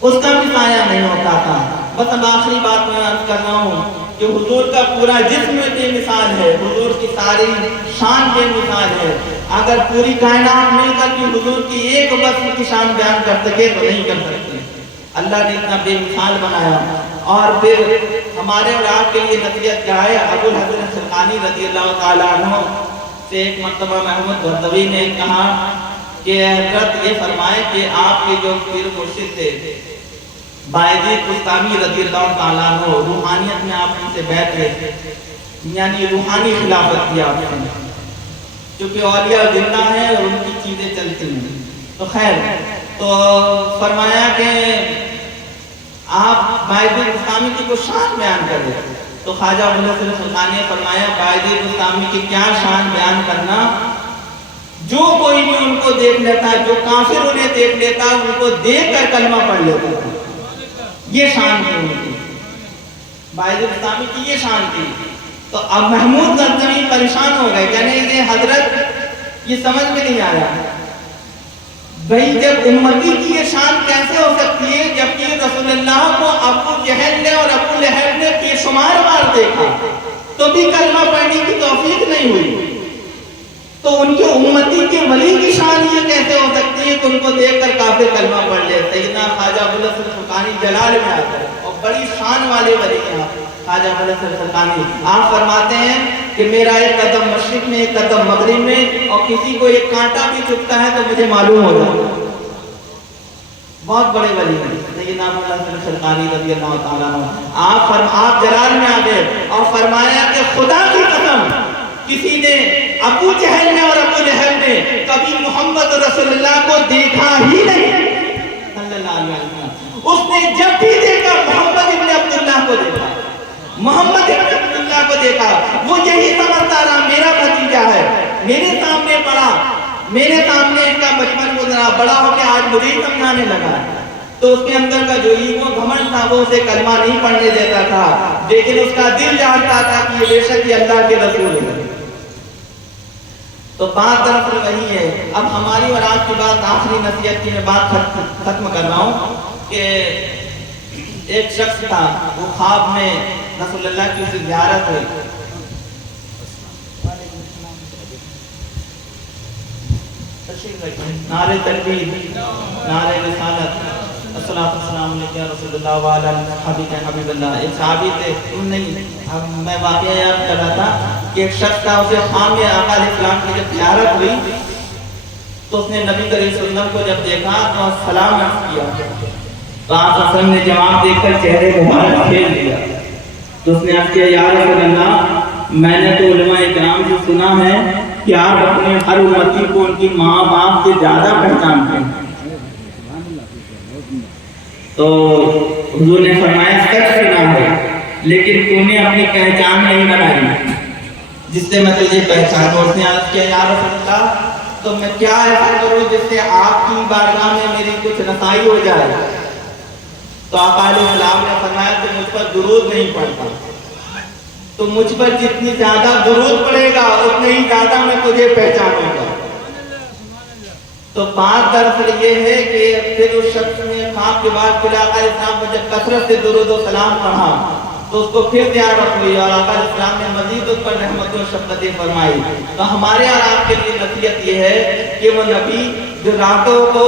اس کا بھی سایہ نہیں ہوتا تھا. بس اب آخری بات میں عرض کر رہا ہوں کہ حضور کا پورا جسم بے مثال ہے، حضور کی ساری شان بے مثال ہے. اگر پوری کائنات مل کر کے حضور کی ایک وصف کی شان بیان کر سکے تو نہیں کر سکتے. اللہ نے اتنا بے مثال بنایا. اور پھر ہمارے اور آپ کے لیے نصیحت کیا ہے؟ ابو الحسن شرقانی رضی اللہ تعالیٰ عنہ سے ایک مرتبہ محمود بردوی نے کہا کہ حضرت یہ فرمائے کہ آپ کے جو پیر مرشد تھے بایزید بستامی رضی اللہ تعالیٰ عنہ، روحانیت میں آپ ان سے بیعت ہے، یعنی روحانی خلافت کی آپ نے، چونکہ اولیاء زندہ ہیں اور ان کی چیزیں چلتی ہیں. تو خیر، تو فرمایا کہ آپ بایزید بستامی کی کوئی شان بیان کریں. تو خواجہ ابو الحسن شرقانی نے فرمایا بایزید بستامی کی کیا شان بیان کرنا، جو کوئی بھی ان کو دیکھ لیتا ہے، جو کافر انہیں دیکھ لیتا ہے، ان کو دیکھ کر کلمہ پڑھ لیتا ہے. یہ شان تھی ان کی، بایزید بستامی کی یہ شان تھی. تو اب محمود غزنوی پریشان ہو گئے، یعنی یہ حضرت یہ سمجھ میں نہیں آیا بھئی جب امتی کی یہ شان کیسے ہو سکتی ہے جبکہ رسول اللہ کو ابو جہل نے اور ابو لہب نے بے شمار بار دیکھا. تو بھی کلمہ پڑھنے کی توفیق نہیں ہوئی، تو ان کے امتی کے ولی کی شان یہ کیسے ہو سکتی ہے کہ ان کو دیکھ کر کافر کلمہ پڑھ لے؟ سیدنا خواجہ ابوالحسن فرقانی جلال میں آتا ہے اور بڑی شان والے ولی ہیں خواجہ ابوالحسن فرقانی. آپ فرماتے ہیں کہ میرا ایک قدم مشرق میں ایک قدم مغرب میں، اور کسی کو ایک کانٹا بھی چبھتا ہے تو مجھے معلوم ہو جاتا ہے. بہت بڑے ولی ہیں سیدنا ابوالحسن فرقانی رضی اللہ تعالیٰ عنہ. آپ جلال میں آ گئے اور فرمایا کہ خدا کی قسم کسی نے ابو جہل نے اور ابو لہب نے کبھی محمد رسول اللہ کو دیکھا ہی نہیں صلی اللہ علیہ وسلم. اس نے جب بھی دیکھا محمد ابن عبداللہ کو دیکھا، محمد ابن عبداللہ کو دیکھا. وہ یہی سمجھتا رہا میرا بھتیجا ہے، میرے سامنے پڑھا، میرے سامنے اس کا بچپن گزرا، بڑا ہو کے آج مجھے ہی سمجھانے لگا. تو اس کے اندر کا جو ایگو گھمنڈ تھا وہ اسے کلمہ نہیں پڑھنے دیتا تھا، لیکن اس کا دل جانتا تھا کہ یہ بے شک یہ اللہ کے رسول ہے. تو بات دراصل وہی ہے. اب ہماری اور آپ کی بات آخری نصیحت کی میں بات ختم کر رہا ہوں کہ ایک شخص تھا، وہ خواب میں رسول اللہ کی اسے زیارت ہوئی. نعرہ تکبیر، نعرہ رسالت، الصلوۃ والسلام علیہ رسول اللہ وعلی حبیب حبیب اللہ. ایک صحابی تھے، میں واقعہ یاد کر رہا تھا کہ ایک شخص تھا، اسے خام میں آقا علیہ السلام کی جب زیارت ہوئی تو اس نے نبی کریم صلی اللہ علیہ وسلم کو جب دیکھا تو سلام عرض کیا. تو آپ صلی اللہ علیہ وسلم نے جواب دیکھ کر چہرے مبارک کھول دیا. تو اس نے عرض کیا یا رسول اللہ، میں نے تو علماء اکرام سے سنا ہے کہ آپ اپنے ہر امتی کو ان کی ماں باپ سے زیادہ پہچانتے ہیں. تو حضور نے فرمایا سچ سنا ہے، لیکن تو نے اپنی پہچان نہیں بنائی جس سے میں تجھے پہچانوں. اس نے عرض کیا یا رسول اللہ، تو میں کیا ایسا کروں جس سے آپ کی بارگاہ میں میری کچھ رسائی ہو جائے؟ تو آقا علیہ السلام نے فرمایا کہ مجھ پر درود نہیں پڑتا، تو مجھ پر جتنی زیادہ درود پڑے گا اتنے ہی زیادہ میں تجھے پہچانوں گا. تو بات دراصل یہ ہے کہ پھر اس شخص نے خواب کے بعد پھر آقا علیہ السلام پر جب کثرت سے درود و سلام پڑھا تو اس کو پھر زیارت ہوئی اور آقا علیہ السلام نے مزید اس پر رحمت و شفقتیں فرمائی. تو ہمارے اور آپ کے لیے نصیحت یہ ہے کہ وہ نبی جو راتوں کو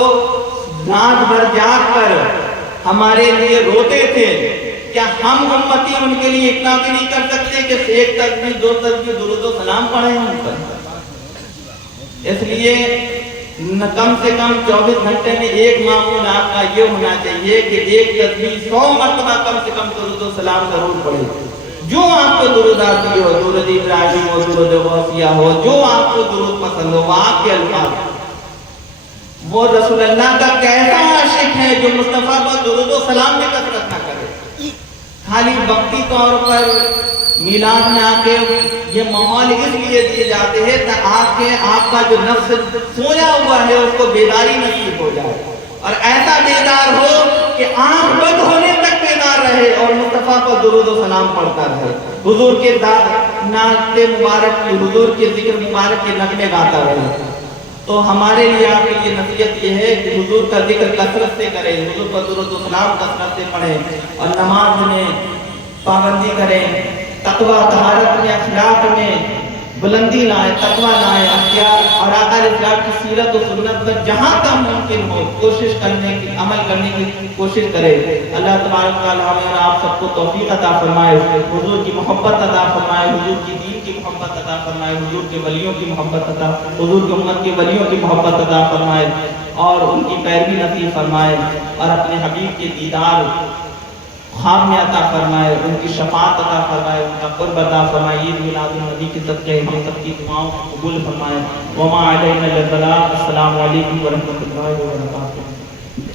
رات بھر جاگ کر ہمارے لیے روتے تھے، کیا ہم امتی ان کے لیے اتنا بھی نہیں کر سکتے کہ ایک تسبیح دو تسبیح درود و سلام پڑھیں ان پر؟ اس لیے کم سے کم 24 گھنٹے میں ایک معمول آپ کا یہ ہونا چاہیے کہ ایک تسبیح 100 مرتبہ کم سے کم درود و سلام ضرور پڑھیں. جو آپ کو درود آتی ہو، درود ابراہیم ہو، درود غوثیہ ہو، جو آپ کو درود پسند ہو، وہ آپ کے الفاظ. وہ رسول اللہ کا کیسا عاشق ہے جو مصطفیٰ پر درود و سلام میں کثرت نہ کرے؟ خالی وقتی طور پر میلاد میں آ کے یہ ماحول اس لیے دیے جاتے ہیں تاکہ آپ کا جو نفس سویا ہوا ہے اس کو بیداری نصیب ہو جائے، اور ایسا بیدار ہو کہ آنکھ بند ہونے تک بیدار رہے اور مصطفیٰ پر درود و سلام پڑھتا رہے، حضور کے نعت مبارک کی، حضور کے ذکر مبارک کے نغمے گاتا رہے. تو ہمارے لیے آپ کے لیے نصیحت یہ ہے کہ حضور کا ذکر کثرت سے کریں، حضور پر درود و سلام کثرت سے پڑھیں، اور نماز میں پابندی کریں، تقوی طہارت میں اخلاق میں بلندی لائیں، تقوی لائیں، اختیار اور آقا علیہ السلام کی سیرت و سنت پر جہاں تک ممکن ہو کوشش کرنے کی، عمل کرنے کی کوشش کرے. اللہ تبارک و تعالی ہمیں اور آپ سب کو توفیق عطا فرمائے، حضور کی محبت عطا فرمائے، حضور کی دین کی محبت عطا فرمائے، حضور کے ولیوں کی محبت عطا، حضور کی امت کے ولیوں کی محبت عطا فرمائے اور ان کی پیروی نصیب فرمائے، اور اپنے حبیب کے دیدار خواب میں عطا فرمائے، ان کی شفاعت عطا فرمائے، ان کا قرب عطا فرمائے. عید میلاد النبی کے صدقے ہم سب کی دعاؤں کو قبول فرمائے. وما علینا الا البلاغ. السلام علیکم ورحمۃ اللہ وبرکاتہ.